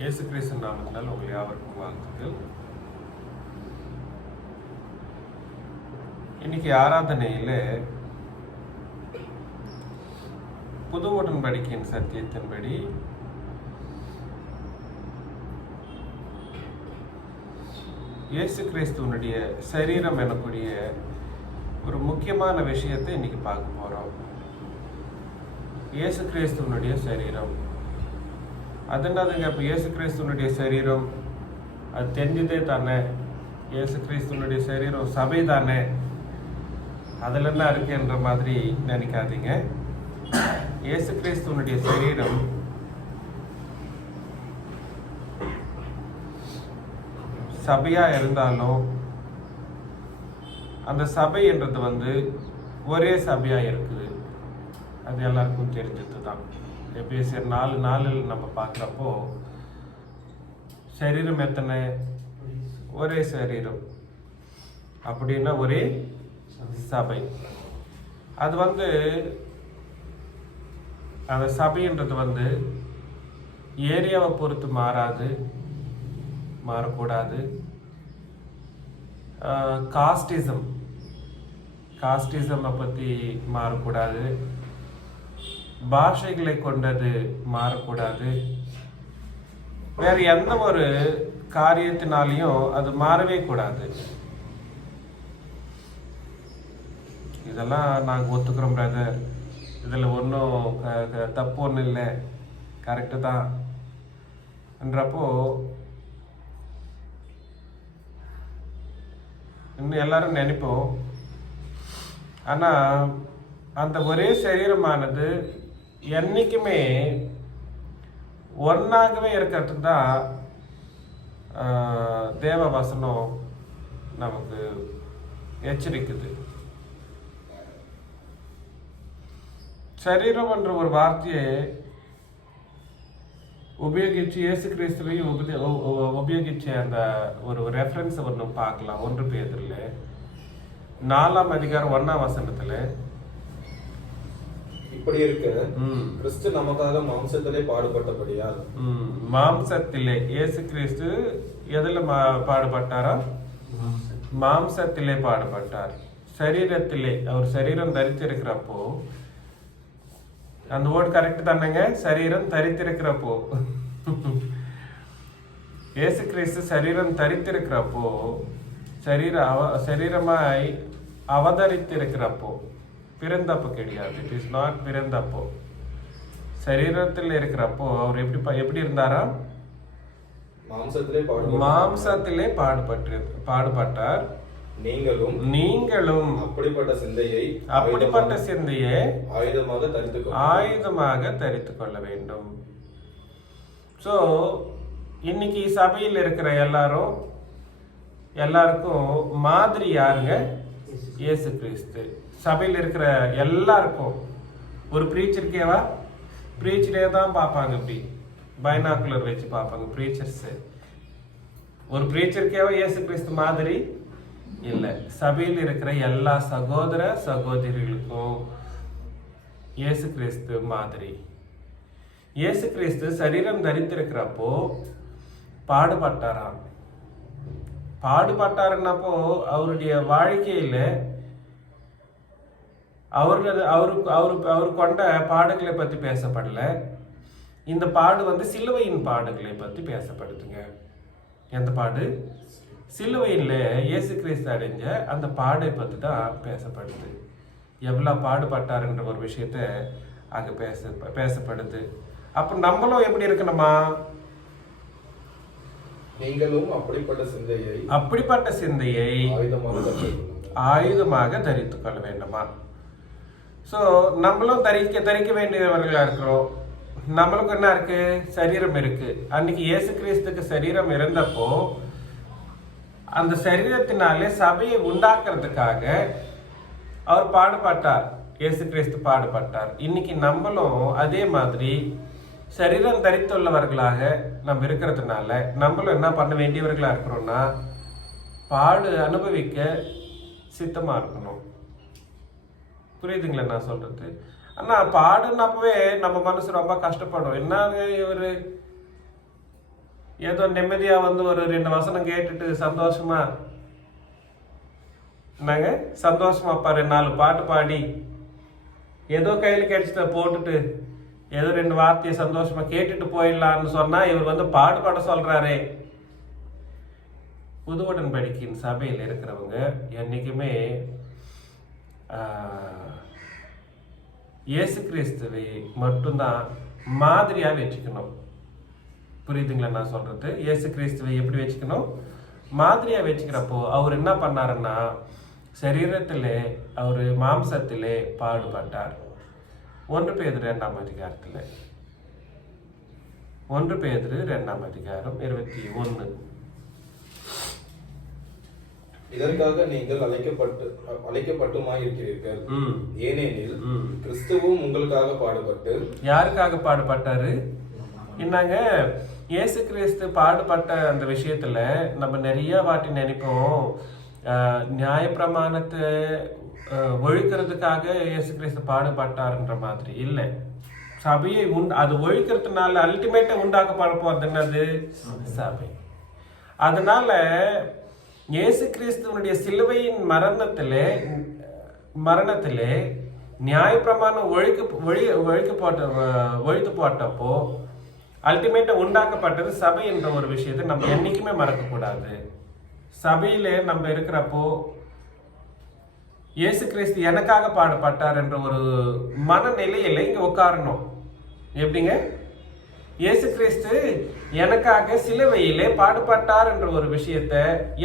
இயேசு கிறிஸ்து நாமத்தினால் உங்கள் யாவருக்கும் வாழ்த்துக்கள். இன்னைக்கு ஆராதனையில் புது உடன்படிக்கையின் சத்தியத்தின்படி இயேசு கிறிஸ்துவனுடைய சரீரம் எனக்கூடிய ஒரு முக்கியமான விஷயத்தை இன்னைக்கு பார்க்க போகிறோம். இயேசு கிறிஸ்துவனுடைய சரீரம் அது என்னதுங்க? இப்போ இயேசு கிறிஸ்துவனுடைய சரீரம் அது தெரிஞ்சதே தானே. இயேசு கிறிஸ்துவனுடைய சரீரம் சபை தானே, அதில் என்ன இருக்குன்ற மாதிரி நினைக்காதீங்க. இயேசு கிறிஸ்துவனுடைய சரீரம் சபையா இருந்தாலும் அந்த சபை என்றது ஒரே சபையா இருக்குது. அது எல்லாருக்கும் தெரிஞ்சது தான். எபேசியர் 4:4 நம்ம பார்க்குறப்போ சரீரம் எத்தனை? ஒரே சரீரம் அப்படின்னா ஒரே சபை. அது அந்த சபைன்றது ஏரியாவை பொறுத்து மாறக்கூடாது. காஸ்டிசமை பற்றி மாறக்கூடாது. பாஷைகளை கொண்டது மாறக்கூடாது. வேற எந்த ஒரு காரியத்தினாலையும் அது மாறவே கூடாது. இதெல்லாம் நாங்கள் ஒத்துக்கிறோம் பிரதர், இதில் ஒன்றும் தப்பு ஒன்றும் இல்லை, கரெக்டு தான் என்றப்போ இன்னும் எல்லாரும் நினைப்போம். ஆனால் அந்த ஒரே சரீரமானது என்னைக்குமே ஒன்றாகவே இருக்கிறது தான் தேவ வசனம் நமக்கு எச்சரிக்குது. சரீரம் என்ற ஒரு வார்த்தையை உபயோகிச்சு இயேசு கிறிஸ்துவையும் உபயோகிச்ச அந்த ஒரு ரெஃபரன்ஸ் ஒன்று பார்க்கலாம். 1 பேதுருல 4:1 இப்படி இருக்க கிறிஸ்து நமக்காக மாம்சத்திலே பாடுபட்டபடியால். மாம்சத்திலே இயேசு கிறிஸ்து எதுல பாடுபட்டாரா? மாம்சத்திலே பாடுபட்டார். சரீரத்திலே அவர் சரீரம் தரித்திருக்கிறப்போ, அந்த வேர்டு கரெக்ட் தானேங்க? சரீரம் தரித்திருக்கிறப்போ, இயேசு கிறிஸ்து சரீரம் தரித்திருக்கிறப்போ, சரீரமாய் அவதரித்திருக்கிறப்போ, பிறந்தப்போ கிடையாது. இட் இஸ் நாட் பிறந்தப்போ. சரீரத்தில் இருக்கிறப்போ அவர் எப்படி இருந்தாரா? மாம்சத்திலே பாடுபட்டார். நீங்களும் அப்படிப்பட்ட சிந்தையை ஆயுதமாக தரித்து கொள்ள வேண்டும். ஸோ இன்னைக்கு சபையில் இருக்கிற எல்லாருக்கும் மாதிரி யாருங்க? இயேசு கிறிஸ்து. சபையில் இருக்கிற எல்லாருக்கும் ஒரு ப்ரீச்சருக்கேவா? ப்ரீச்சரே தான் பார்ப்பாங்க, இப்படி பைனாக்குலர் வச்சு பார்ப்பாங்க ப்ரீச்சர்ஸ். ஒரு ப்ரீச்சருக்கேவா இயேசு கிறிஸ்து மாதிரி? இல்லை. சபையில் இருக்கிற எல்லா சகோதர சகோதரிகளுக்கும் இயேசு கிறிஸ்து மாதிரி. இயேசு கிறிஸ்து சரீரம் தரித்திருக்கிறப்போ பாடுபட்டாருன்னப்போ அவருடைய வாழ்க்கையில அவரு கொண்ட பாடுகளை பத்தி பேசப்படல. இந்த பாடு சிலுவையின் பாடுகளை பத்தி பேசப்படுதுங்க. எந்த பாடு? சிலுவையில் இயேசு கிறிஸ்து அடைஞ்ச அந்த பாடை பற்றி தான் பேசப்படுது. எவ்வளோ பாடுபட்டாருன்ற ஒரு விஷயத்த அங்கே பேசப்படுது. அப்போ நம்மளும் எப்படி இருக்கணுமா? நீங்களும் அப்படிப்பட்ட சிந்தையை ஆயுதமாக தரித்து கொள்ள வேண்டுமா? ஸோ நம்மளும் தரிக்க வேண்டியவர்களா இருக்கிறோம். நம்மளுக்கு என்ன இருக்கு? சரீரம் இருக்கு. அன்னைக்கு இயேசு கிறிஸ்துக்கு சரீரம் இருந்தப்போ அந்த சரீரத்தினாலே சபையை உண்டாக்குறதுக்காக அவர் பாடுபட்டார். இயேசு கிறிஸ்து பாடுபட்டார். இன்னைக்கு நம்மளும் அதே மாதிரி சரீரம் தரித்துள்ளவர்களாக நம்ம இருக்கிறதுனால நம்மளும் என்ன பண்ண வேண்டியவர்களா இருக்கிறோம்னா, பாடு அனுபவிக்க சித்தமா இருக்கணும். புரியுதுங்களா நான் சொல்றது? ஆனால் பாடுனப்பவே நம்ம மனசு ரொம்ப கஷ்டப்படும். என்னங்க இவர் ஏதோ நிம்மதியா வந்து ஒரு 2 வசனம் கேட்டுட்டு சந்தோஷமா நாங்க சந்தோஷமா பாரு 4 பாட்டு பாடி ஏதோ கையில் கிடைச்சத போட்டுட்டு ஏதோ 2 வார்த்தையை சந்தோஷமா கேட்டுட்டு போயிடலான்னு சொன்னா இவர் வந்து பாடுபட சொல்றாரே. புது உடன்படிக்கையின் சபையில் இருக்கிறவங்க என்னைக்குமே இயேசு கிறிஸ்துவை மட்டும்தான் மாதிரியா வச்சுக்கணும். புரியுதுங்களா நான் சொல்றது? இயேசு கிறிஸ்துவை எப்படி வச்சுக்கணும்? மாதிரியா வச்சுக்கிறப்போ அவர் என்ன பண்ணாருன்னா சரீரத்திலே அவர் மாம்சத்திலே பாடுபட்டார். 1 பேதுரு 2ஆம் அதிகாரத்தில் 1 பேதுரு 2ஆம் அதிகாரம் 21. இதற்காக நீங்கள் அழைக்கப்பட்டுமாயிருக்கிறீர்கள். ஏனெனில் கிறிஸ்துவும் உங்களுக்காக பாடுபட்டு. யாருக்காக பாடுபட்டாரு? என்னங்க இயேசு கிறிஸ்து பாடுபட்ட அந்த விஷயத்துல நம்ம நிறைய வாட்டி நினைப்போம் நியாயப்பிரமாணத்தை ஒழிக்கிறதுக்காக இயேசு கிறிஸ்து பாடுபட்டாருன்ற மாதிரி இல்லை. சபையை அது ஒழிக்கிறதுனால அல்டிமேட்டா உண்டாக்கப்பட போறது என்னது? சபை. அதனால இயேசு கிறிஸ்துவனுடைய சிலுவையின் மரணத்திலே நியாயப்பிரமாணம் ஒழித்து போட்டப்போ அல்டிமேட்டா உண்டாக்கப்பட்டது சபை என்ற ஒரு விஷயத்தை நம்ம என்னைக்குமே மறக்கக்கூடாது. சபையிலே நம்ம இருக்கிறப்போ இயேசு கிறிஸ்து எனக்காக பாடுபட்டார் என்ற ஒரு மனநிலையில இங்க உட்காரணும். எப்படிங்க? இயேசு கிறிஸ்து எனக்காக சிலுவையிலே பாடுபட்டார் என்ற ஒரு விஷயத்த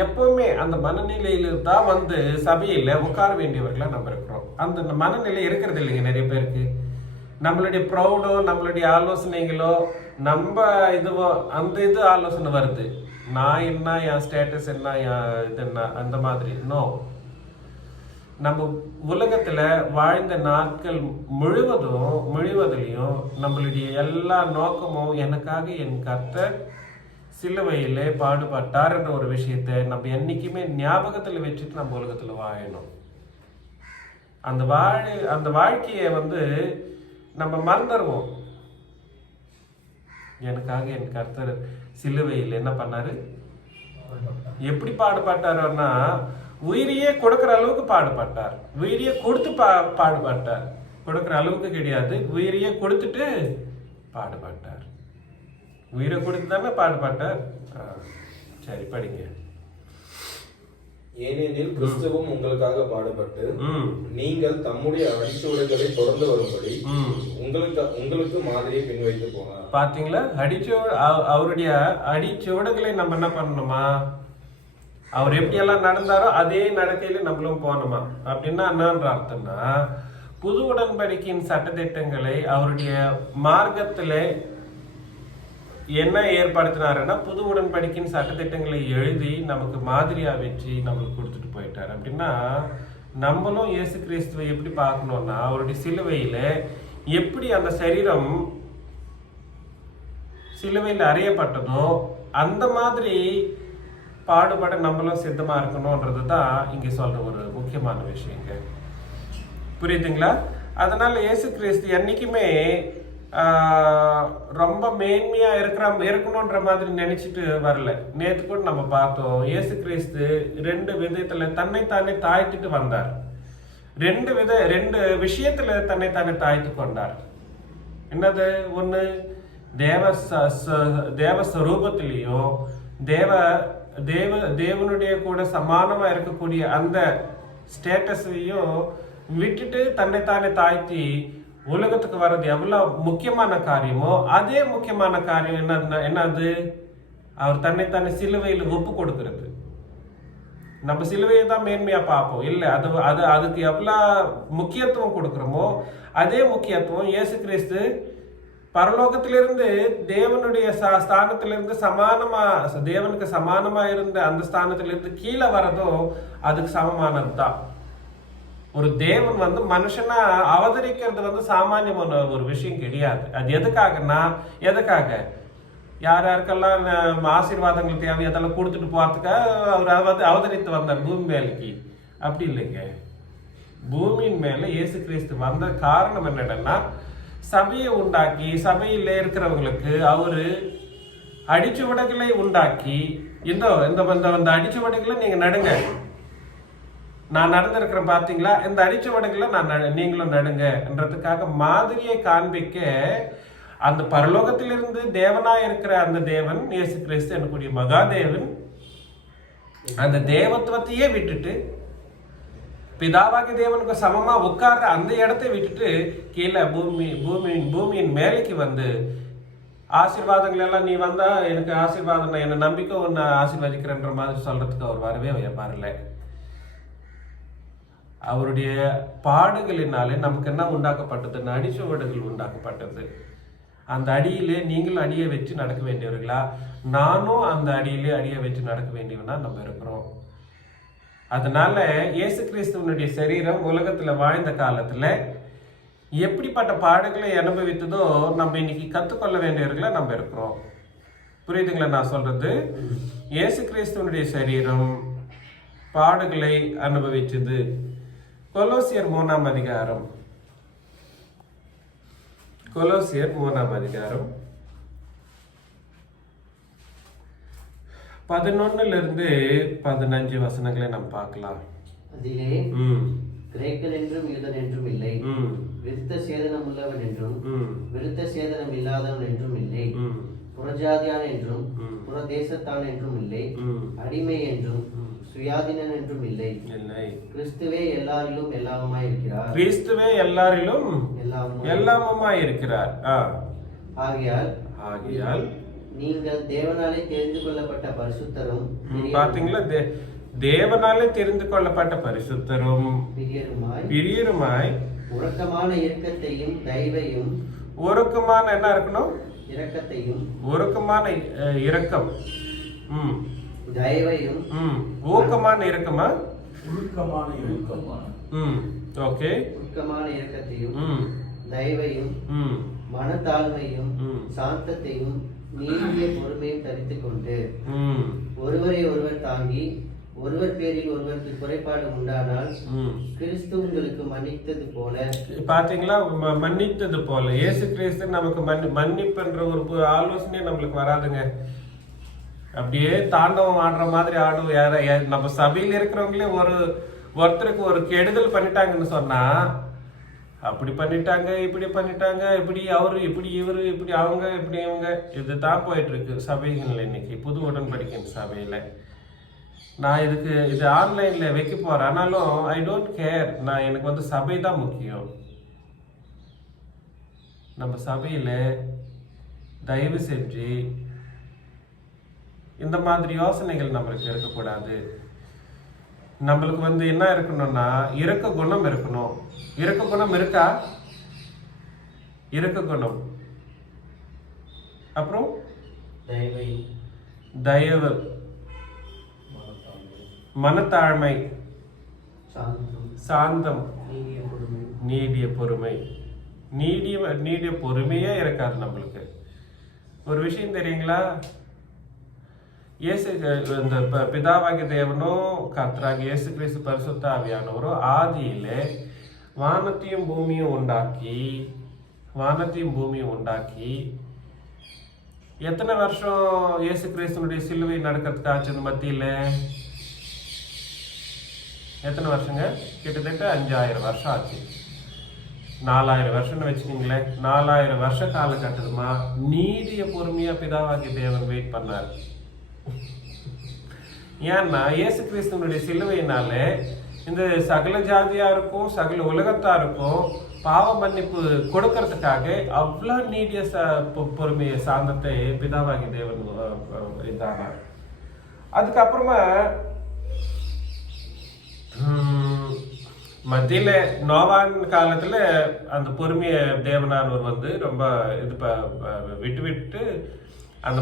எப்பவுமே அந்த மனநிலையில தான் வந்து சபையில உட்கார வேண்டியவர்களா நம்ம இருக்கிறோம். அந்த மனநிலை இருக்கிறது இல்லைங்க நிறைய பேருக்கு. நம்மளுடைய ப்ரௌடோ நம்மளுடைய ஆலோசனைகளோ நம்ம இதுவோ அந்த ஆலோசனை வருது. நான் என்ன, என் ஸ்டேட்டஸ் என்ன, இது என்ன, அந்த மாதிரி. நோ, நம்ம உலகத்துல வாழ்ந்த நாட்கள் முழுவதிலையும் நம்மளுடைய எல்லா நோக்கமும் எனக்காக என் கர்த்தர் சிலுவையிலே பாடுபட்டார் என்ற ஒரு விஷயத்தை நம்ம என்னைக்குமே ஞாபகத்துல வச்சுட்டு நம்ம உலகத்துல வாழணும். அந்த வாழ்க்கையை வந்து நம்ம மறந்துடுவோம். எனக்காக என் கர்த்தர் சிலுவையில் என்ன பண்ணாரு, எப்படி பாடுபட்டாருன்னா உயிரையே கொடுக்கிற அளவுக்கு பாடுபட்டார். உயிரையே கொடுத்து பாடுபட்டார். கொடுக்கிற அளவுக்கு கிடையாது, உயிரையே கொடுத்துட்டு பாடுபட்டார். உயிரை கொடுத்து தானே பாடுபட்டார். சரி, படிங்க. ஏனெனில் கிறிஸ்துவும் உங்களுக்காக பாடுபட்டு நீங்கள் தம்முடைய அடிச்சுவடுகளை தொடர்ந்து வரும்படி உங்களுக்கு மாதிரியை பின்வைத்து போனார். பாத்தீங்களா? அவருடைய அடிச்சுவடுகளை நம்ம என்ன பண்ணணுமா? அவர் எப்படி எல்லாம் நடந்தாரோ அதே நடக்கையில நம்மளும் போனோமா? அப்படின்னா என்னன்ற அர்த்தம்னா புது உடன்படிக்கையின் சட்டத்திட்டங்களை அவருடைய மார்க்கத்துல என்ன ஏற்படுத்தினாருன்னா புது உடன்படிக்கையின் சட்டத்திட்டங்களை எழுதி நமக்கு மாதிரியா வச்சு நம்மளுக்கு கொடுத்துட்டு போயிட்டாரு. அப்படின்னா நம்மளும் இயேசு கிறிஸ்துவை எப்படி பார்க்கணும்னா அவருடைய சிலுவையில எப்படி அந்த சரீரம் சிலுவையில் அறையப்பட்டதோ அந்த மாதிரி பாடுபட நம்மளும் சித்தமா இருக்கணும்ன்றது தான் இங்க சொல்ற ஒரு முக்கியமான விஷயங்க. புரியுதுங்களா? அதனால இயேசு கிறிஸ்து என்னைக்குமே ரொம்ப மேன்மையா இருக்கணும்ன்ற மாதிரி நினைச்சிட்டு வரல. நேற்று கூட நம்ம பார்த்தோம், இயேசு கிறிஸ்து 2 விதத்துல தன்னைத்தானே தாழ்த்திட்டு வந்தார். 2 விஷயத்துல தன்னைத்தானே தாழ்த்து கொண்டார். என்னது? ஒண்ணு தேவ ஸ்வரூபத்திலையும் தேவனுடைய கூட சமானமா இருக்கக்கூடிய அந்த ஸ்டேட்டஸையும் விட்டுட்டு தன்னைத்தானே தாழ்த்தி உலகத்துக்கு வர்றது எவ்வளவு முக்கியமான காரியமோ அதே முக்கியமான காரியம் என்னது? அவர் தன்னைத்தானே சிலுவையில் ஒப்பு கொடுக்கிறது. நம்ம சிலுவையை தான் மேன்மையா பார்ப்போம், இல்ல அதுக்கு எவ்வளவு முக்கியத்துவம் கொடுக்கிறோமோ அதே முக்கியத்துவம் இயேசு கிறிஸ்து பரலோகத்திலிருந்து தேவனுடைய ஸ்தானத்திலிருந்து தேவனுக்கு சமானமா இருந்த அந்த ஸ்தானத்திலிருந்து கீழே வரதும் அதுக்கு சமமானது தான். ஒரு தேவன் வந்து மனுஷனா அவதரிக்கிறது சாமானியமான ஒரு விஷயம் கிடையாது. அது எதுக்காக யாருக்கெல்லாம் ஆசீர்வாதங்கள் தேவை அதெல்லாம் கொடுத்துட்டு போறதுக்காக அவர் அவதரித்து வந்தார் பூமி மேலுக்கு. அப்படி இல்லைங்க. பூமியின் மேல இயேசு கிறிஸ்து வந்த காரணம் என்னன்னா சபையை உண்டாக்கி சபையில இருக்கிறவங்களுக்கு அவரு அடிச்சுவடைகளை உண்டாக்கி இந்த அடிச்சுவடைகளை நீங்க நடுங்க. நான் நடந்திருக்கிறேன் பாத்தீங்களா, இந்த அடிச்சுவடைகளை நீங்களும் நடுங்கன்றதுக்காக மாதிரியை காண்பிக்க அந்த பரலோகத்திலிருந்து தேவனாய் இருக்கிற அந்த தேவன் இயேசு கிறிஸ்து எனக்கூடிய மகாதேவன் அந்த தேவத்துவத்தையே விட்டுட்டு பிதாவாகி தேவனுக்கு சமமா உட்கார்ற அந்த இடத்தை விட்டுட்டு கீழே பூமியின் மேலைக்கு வந்து ஆசீர்வாதங்கள் எல்லாம் நீ வந்தா எனக்கு ஆசீர்வாதம், என்ன நம்பிக்கை ஒன்னு ஆசீர்வதிக்கிறன்ற மாதிரி சொல்றதுக்கு அவர் வரவே வரல. அவருடைய பாடுகளினாலே நமக்கு என்ன உண்டாக்கப்பட்டதுன்னு அடிச்சுவடுகள் உண்டாக்கப்பட்டது. அந்த அடியிலே நீங்களும் அடியை வச்சு நடக்க வேண்டியவர்களா, நானும் அந்த அடியிலே அடியை வச்சு நடக்க வேண்டியவனா நம்ம இருக்கிறோம். அதனால இயேசு கிறிஸ்துவனுடைய சரீரம் உலகத்துல வாழ்ந்த காலத்துல எப்படிப்பட்ட பாடுகளை அனுபவித்ததோ நம்ம இன்னைக்கு கத்துக்கொள்ள வேண்டியவர்களா நம்ம இருக்கிறோம். புரியுதுங்களா நான் சொல்றது? இயேசு கிறிஸ்துவனுடைய சரீரம் பாடுகளை அனுபவிச்சது. கொலோசியர் 3ஆம் அதிகாரம், கொலோசியர் 3ஆம் அதிகாரம் 11 15 வசனங்களை நாம் பார்க்கலாம். அதிலே கிரேக்கன் என்றும் யூதன் என்றும் இல்லை, விருத்த சேதனம் உள்ளவன் என்றும் விருத்த சேதனம் இல்லாதவன் என்றும் இல்லை, புறஜாதியான் என்றும் புறதேசத்தான் என்றும் இல்லை, அடிமை என்றும் சுயாதீனன் என்றும் இல்லை, கிறிஸ்துவே எல்லாரிலும் எல்லாமுமாய் இருக்கிறார். கிறிஸ்துவே எல்லாரிலும் எல்லாமுமாய் இருக்கிறார். ஆகையால் நீங்கள் தேவனாலே தெரிந்து கொள்ளப்பட்ட பரிசுத்தரும், பாத்தீங்களா, தேவனாலே தெரிந்து கொள்ளப்பட்ட பரிசுத்தரும் பிரியருமாய் உறக்கமான இரக்கத்தையும் தயவையும், உறக்கமான என்ன இருக்கணும்? இரக்கத்தையும், உறக்கமான இரக்கம், தயவையும், ஊக்கமான இரக்கமா, ஓகே, ஊக்கமான இரக்கத்தையும் தயவையும் மனத்தாழ்மையும் சாந்தத்தையும் நீடிய பொறுமையும் தரித்துக் கொண்டு ஒருவரை ஒருவர் தாங்கி ஒருவர் பேரில் ஒருவருக்கு குறைபாடு உண்டானால் கிறிஸ்து உங்களுக்கு மன்னித்தது போல, பாத்தீங்களா, மன்னித்தது போல இயேசு கிறிஸ்து நமக்கு மன்னிப்புன்ற ஒரு ஆலோசனை நம்மளுக்கு வராதுங்க. அப்படியே தாண்டவம் ஆடுற மாதிரி ஆடும். நம்ம சபையில் இருக்கிறவங்களே ஒருத்தருக்கு ஒரு கெடுதல் பண்ணிட்டாங்கன்னு சொன்னா, அப்படி பண்ணிட்டாங்க, இப்படி பண்ணிட்டாங்க, இப்படி அவரு, இப்படி இவரு, இப்படி அவங்க, இப்படி இவங்க, இதுதான் போயிட்டு இருக்கு சபைகள் இன்னைக்கு. புது உடன்படிக்கை சபையில நான் இது ஆன்லைன்ல வைக்க போறேன். ஆனாலும் ஐ டோன்ட் கேர். எனக்கு வந்து சபை தான் முக்கியம். நம்ம சபையில தயவு செஞ்சு இந்த மாதிரி யோசனைகள் நம்மளுக்கு இருக்கக்கூடாது. நம்மளுக்கு வந்து என்ன இருக்கணும்னா இரக்க குணம் இருக்கணும். இரக்க குணம் இருக்கா? இரக்க குணம், அப்புறம் தயவு, மனத்தாழ்மை, சாந்தம், நீடிய பொறுமை. நீடிய பொறுமையே இருக்காது நம்மளுக்கு. ஒரு விஷயம் தெரியுங்களா, இந்த பிதாவாகிய தேவனும் கர்த்தராகிய இயேசு கிறிஸ்து பரிசுத்த ஆவியானவரும் ஆதியிலே வானத்தையும் பூமியும் உண்டாக்கி எத்தனை வருஷம் இயேசு கிறிஸ்துனுடைய சிலுவை நடக்கிறதுக்கு ஆச்சு மத்தியில? எத்தனை வருஷங்க? கிட்டத்தட்ட 5000 வருஷம் ஆச்சு. 4000 வருஷம்னு வச்சுக்கீங்களேன். 4000 வருஷ காலகட்டமா நீடிய பொறுமையா பிதாவாகிய தேவன் வெயிட் பண்ணார். ஏன்னா இயேசு கிறிஸ்துவனுடைய சிலுவையினாலே இந்த சகல ஜாதியாருக்கும் சகல உலகத்தாருக்கும் பாவ மன்னிப்பு கொடுக்கறதுக்காக அவ்வளவு நீடிய பொறுமையை சாந்தத்தை பிதாவாகி தேவன் இதானார். அதுக்கப்புறமா மத்தியில நோவான் காலத்துல அந்த பொறுமைய தேவனானவர் வந்து ரொம்ப விட்டு அந்த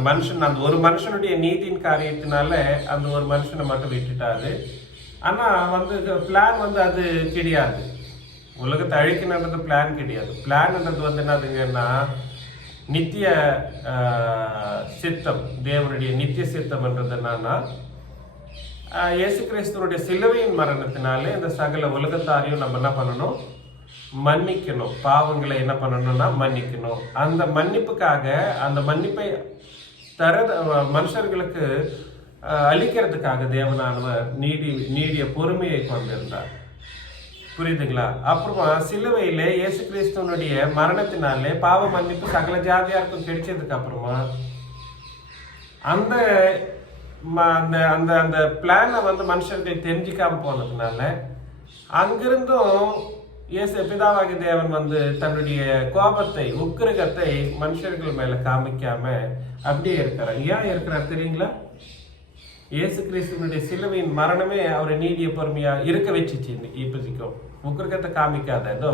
ஒரு மனுஷனுடைய நீதியின் காரியத்தினால அந்த ஒரு மனுஷனை மட்டும் விட்டுட்டாரு. ஆனா வந்து பிளான் வந்து அது கிடையாது. உலகத்தை அழிக்கணுன்றது பிளான் கிடையாது. பிளான்ன்றது வந்து என்னதுங்கன்னா நித்திய சித்தம், தேவனுடைய நித்திய சித்தம்ன்றது என்னன்னா இயேசு கிறிஸ்துவனுடைய சிலுவையின் மரணத்தினாலே இந்த சகல உலகத்தாரையும் நம்ம என்ன பண்ணணும்? மன்னிக்கணும். பாவங்களை என்ன பண்ணணும்னா மன்னிக்கணும். அந்த மன்னிப்புக்காக அந்த மன்னிப்பை மனுஷர்களுக்கு அழிக்கிறதுக்காக தேவனானவர் நீடிய பொறுமையை கொண்டிருந்தார். புரியுதுங்களா? அப்புறமா சிலுவையிலே இயேசு கிறிஸ்துவனுடைய மரணத்தினாலே பாவ மன்னிப்பு சகல ஜாதியாருக்கும் கிடைச்சதுக்கு அப்புறமா அந்த அந்த அந்த பிளானை வந்து மனுஷர்கள் தெரிஞ்சிக்காம போனதுனால அங்கிருந்தும் இயேசு பிதாவாகிய தேவன் வந்து தன்னுடைய கோபத்தை, உக்கிரகத்தை மனுஷர்கள் மேல காமிக்காம அப்படியே இருக்கிறார். ஏன் இருக்கிறார் தெரியுங்களா? இயேசு கிறிஸ்துவனுடைய சிலுவையின் மரணமே அவரை நீடிய பொறுமையா இருக்க வச்சுச்சு. இப்போதைக்கும் உக்கிரகத்தை காமிக்காத, ஏதோ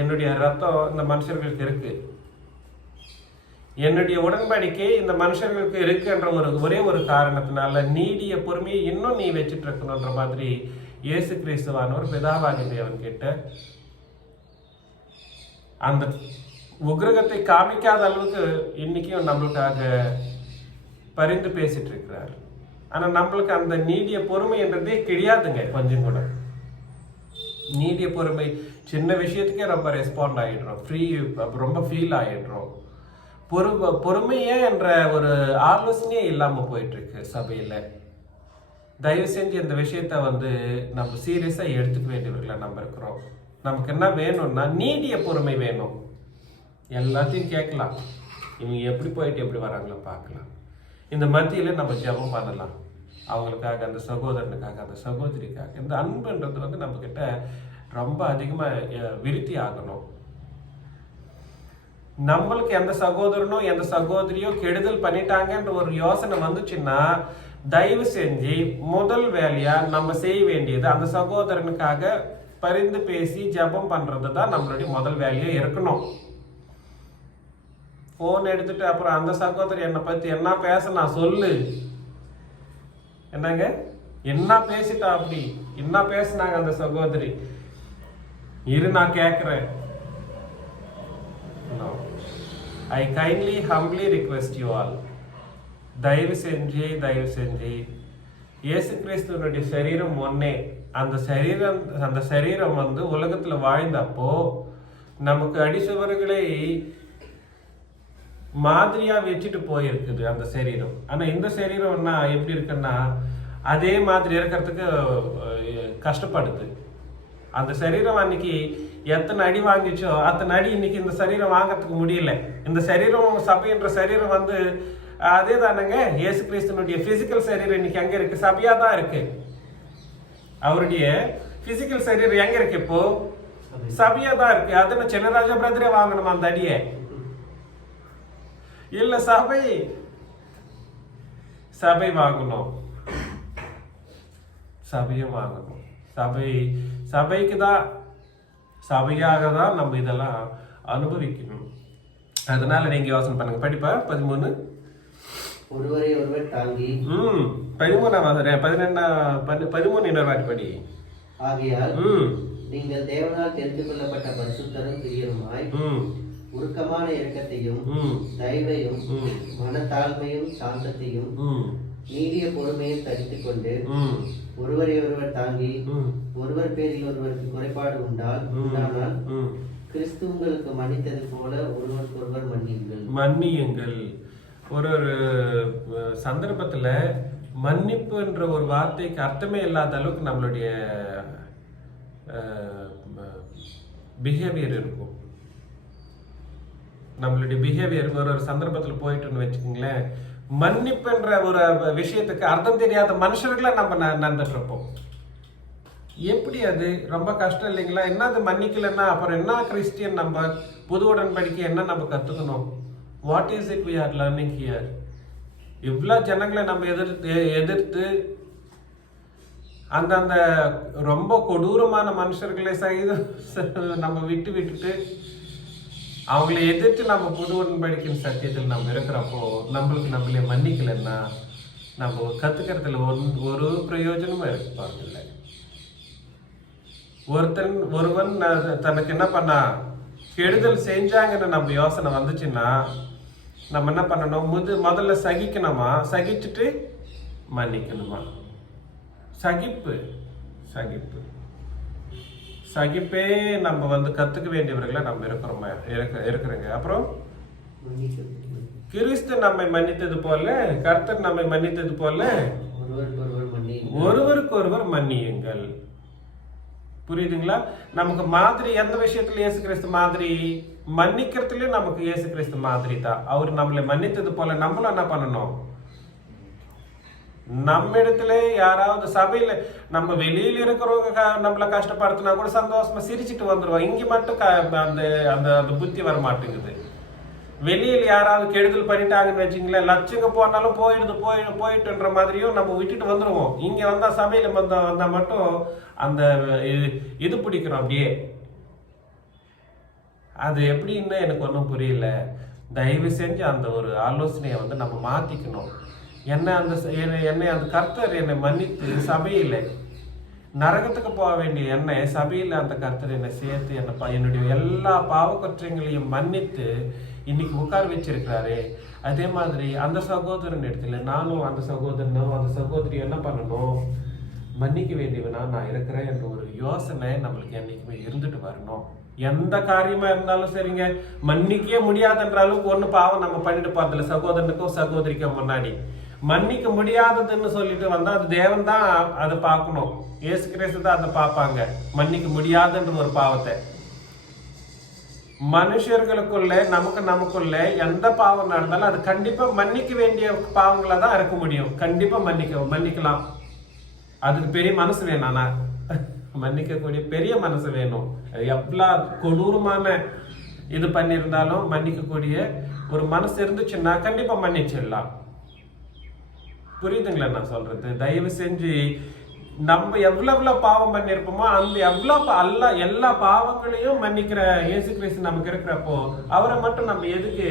என்னுடைய ரத்தம் இந்த மனுஷர்களுக்கு இருக்கு, என்னுடைய உடன்படிக்கை இந்த மனுஷர்களுக்கு இருக்குன்ற ஒரே ஒரு காரணத்தினால நீடிய பொறுமையை இன்னும் நீ வச்சுட்டு இருக்கணும்ன்ற மாதிரி இயேசு கிறிஸ்துவானவர் பிதாவாகிய தேவன் கிட்ட அந்த உக்கிரகத்தை காமிக்காத அளவுக்கு இன்னைக்கும் நம்மளுக்காக பரிந்து பேசிட்டு இருக்கிறார். ஆனா நம்மளுக்கு அந்த நீடிய பொறுமைன்றதே கிடையாதுங்க. கொஞ்சம் கூட நீடிய பொறுமை, சின்ன விஷயத்துக்கே ரொம்ப ரெஸ்பாண்ட் ஆயிடுறோம், ரொம்ப ஃபீல் ஆயிடுறோம். பொறுமையே என்ற ஒரு ஆலோசனையே இல்லாம போயிட்டு இருக்கு சபையில. தயவு செஞ்சு இந்த விஷயத்த வந்து நம்ம சீரியஸா எடுத்துக்க வேண்டியவர்களா நம்ம இருக்கிறோம். நமக்கு என்ன வேணும்னா நீடிய பொறுமை வேணும். எல்லாத்தையும் கேட்கலாம், இவங்க எப்படி போயிட்டு எப்படி வராங்களோ பார்க்கலாம். இந்த மத்தியில நம்ம ஜெபம் பண்ணலாம், அவங்களுக்காக, அந்த சகோதரனுக்காக, அந்த சகோதரிக்காக. இந்த அன்புன்றது வந்து நம்ம கிட்ட ரொம்ப அதிகமா விருத்தி ஆகணும். நம்மளுக்கு எந்த சகோதரனோ எந்த சகோதரியோ கெடுதல் பண்ணிட்டாங்கன்ற ஒரு யோசனை வந்துச்சுன்னா தயவு செஞ்சு முதல் வேலையா நம்ம செய்ய வேண்டியது அந்த சகோதரனுக்காக பரிந்து பேசி ஜெபம் பண்றது தான் நம்மளுடைய முதல் வேலையா இருக்கணும். போன் எடுத்துட்டு அப்புறம் அந்த சகோதரி என்னை பத்தி என்ன பேசினா சொல்லு, என்னங்க என்ன பேசிட்டா, அப்படி என்ன பேசினாங்க அந்த சகோதரி, இரு நான் கேட்கிறேன். I kindly humbly request you all, தயவு செஞ்சு இயேசு கிறிஸ்துவனுடைய சரீரம் ஒன்னே, அந்த சரீரம் வந்து உலகத்துல வாழ்ந்தப்போ நமக்கு அடிசுவர்களை மாதிரியா வச்சுட்டு போயிருக்குது அந்த சரீரம். ஆனா இந்த சரீரம்னா எப்படி இருக்குன்னா அதே மாதிரி இருக்கிறதுக்கு கஷ்டப்படுது. அந்த சரீரம் அன்னைக்கு எத்தனை அடி வாங்கிச்சோ அத்தனை அடி இன்னைக்கு இந்த சரீரம் வாங்கறதுக்கு முடியல. இந்த சரீரம், சபைன்ற சரீரம் வந்து அதே தானங்க. இயேசு கிறிஸ்துவனுடைய பிசிக்கல் சரீரம் இன்னைக்கு எங்க இருக்கு? சபையா தான் இருக்கு. அவருடைய பிசிக்கல் சரீரம் எங்க இருக்கு? இப்போ சபையா தான் இருக்கு. அது சின்னராஜா பிரதரே வாங்கணுமா அந்த அடியை? இல்ல, சபை வாங்கணும், சபையும் வாங்கணும். சபைக்கு தான், சபையாக தான் நம்ம இதெல்லாம் அனுபவிக்கணும். அதனால நீங்க யோசனை பண்ணுங்க. படிப்பா 13 ஒருவரை ஒருவர் தாங்கி 13 இன்னொரு வாட்டி படி. ஆகையால் நீங்கள் தேவனால் தெரிந்து கொள்ளப்பட்ட பரிசுத்தரும் பிரியருமாய் உருக்கமான இரக்கத்தையும் தயவையும் மனத்தாழ்மையும் சாந்தத்தையும் நீடிய பொறுமையும் தரித்துக் கொண்டு ஒருவரை ஒருவர் தாங்கி ஒருவர் பேரில் ஒருவருக்கு குறைபாடு உண்டானால் கிறிஸ்து உங்களுக்கு மன்னித்தது போல ஒருவருக்கொருவர் மன்னியுங்கள். ஒரு சந்தர்ப்பத்துல மன்னிப்பு என்ற ஒரு வார்த்தைக்கு அர்த்தமே இல்லாத அளவுக்கு நம்மளுடைய பிஹேவியர் இருக்கும். நம்மளுடைய பிஹேவியர் ஒரு சந்தர்ப்பத்தில் போயிட்டுன்னு வச்சுக்கோங்களேன், மன்னிப்புன்ற ஒரு விஷயத்துக்கு அர்த்தம் தெரியாத மனுஷர்களை நம்ம நடந்துட்டு இருப்போம். எப்படி அது ரொம்ப கஷ்டம் இல்லைங்களா? என்னது மன்னிக்கலன்னா அப்புறம் என்ன கிறிஸ்டியன்? நம்ம புது உடன்படிக்கை என்ன நம்ம கத்துக்கணும்? What is it we are learning here? இவ்வளோ ஜனங்களை நம்ம எதிர்த்து அந்த ரொம்ப கொடூரமான மனுஷர்களை நம்ம விட்டுட்டு அவங்களை எதிர்த்து நம்ம புது உடன்படிக்கையின் சத்தியத்தில் நம்ம இருக்கிறப்போ நம்மளுக்கு நம்மளே மன்னிக்கலன்னா நம்ம கத்துக்கிறதுல ஒரு பிரயோஜனமும் இருப்பாங்கல்ல. ஒருவன் தனக்கு என்ன பண்ணா கெடுதல் செஞ்சாங்கன்னு நம்ம யோசனை வந்துச்சுன்னா நம்ம என்ன பண்ணணும்? முதல்ல சகிக்கணுமா, சகிச்சுட்டு மன்னிக்கணுமா. சகிப்பே நம்ம கத்துக்க வேண்டியவர்களை நம்ம இருக்கிறோங்க. அப்புறம் கிறிஸ்து நம்மை மன்னித்தது போல, கர்த்தர் நம்மை மன்னித்தது போல ஒருவருக்கு ஒருவர் மன்னியுங்கள். புரியுதுங்களா? நமக்கு மாதிரி எந்த விஷயத்துல இயேசு கிறிஸ்து மாதிரி, மன்னிக்கிறதுலயும் நமக்கு இயேசு கிறிஸ்து மாதிரி தான். அவர் நம்மளை மன்னித்தது போல நம்மளும் என்ன பண்ணணும்? நம்ம இடத்துல யாராவது சபையில நம்ம வெளியில இருக்கிறவங்க நம்மள கஷ்டப்படுத்தினா கூட சந்தோஷமா சிரிச்சுட்டு வந்துருவோம். இங்க மட்டும் அந்த அந்த புத்தி வர மாட்டேங்குது. வெளியில் யாராவது கெடுதல் பண்ணிட்டாங்கன்னு வச்சுங்களேன், லட்சங்க போனாலும் போயிட்டுன்ற மாதிரியும் நம்ம விட்டுட்டு வந்துடுவோம். இங்க வந்தா சபையில வந்தா மட்டும் அந்த இது பிடிக்கிறோம் அப்படியே. அது எப்படின்னு எனக்கு ஒன்றும் புரியல. தயவு செஞ்சு அந்த ஒரு ஆலோசனையை வந்து நம்ம மாத்திக்கணும். என்னை அந்த கர்த்தர் என்னை மன்னித்து சபையில நரகத்துக்கு போக வேண்டிய என்னை சபையில் அந்த கர்த்தர் என்னை சேர்த்து என்னுடைய எல்லா பாவக்குற்றங்களையும் மன்னித்து இன்னைக்கு உட்கார வச்சிருக்கிறாரு. அதே மாதிரி அந்த சகோதரன் இடத்துல நானும் அந்த சகோதரனும் அந்த சகோதரி என்ன பண்ணணும்? மன்னிக்க வேண்டியவனா நான் இருக்கிறேன் என்ற ஒரு யோசனை நம்மளுக்கு என்னைக்குமே இருந்துட்டு வரணும். எந்த காரியமா இருந்தாலும் சரிங்க, மன்னிக்கவே முடியாதுன்ற அளவுக்கு ஒண்ணு பாவம் நம்ம பண்ணிட்டு போறதில்ல. சகோதரனுக்கும் சகோதரிக்கும் முன்னாடி மன்னிக்க முடியாததுன்னு சொல்லிட்டு வந்தா அது தேவன் தான் அதை பார்க்கணும். இயேசு கிறிஸ்து தான் அதை பார்ப்பாங்க, மன்னிக்க முடியாதுன்ற ஒரு பாவத்தை. மனுஷர்களுக்குள்ள நமக்குள்ள எந்த பாவம் நடந்தாலும் அது கண்டிப்பா மன்னிக்க வேண்டிய பாவங்களா தான் இருக்க முடியும். கண்டிப்பா மன்னிக்கலாம். அதுக்கு பெரிய மனசு வேணானா? மன்னிக்கக்கூடிய பெரிய மனசு வேணும். எவ்வளவு கொடூரமான இது பண்ணியிருந்தாலும் மன்னிக்கக்கூடிய ஒரு மனசு இருந்துச்சுன்னா கண்டிப்பா மன்னிச்சிடலாம். புரியுதுங்களா நான் சொல்றது? தயவு செஞ்சு நம்ம எவ்வளவு பாவம் பண்ணிருப்போமோ அந்த எல்லா பாவங்களையும் மன்னிக்கிற இயேசு கிறிஸ்து நமக்கு இருக்கிறப்போ அவரை மட்டும் நம்ம எதுக்கு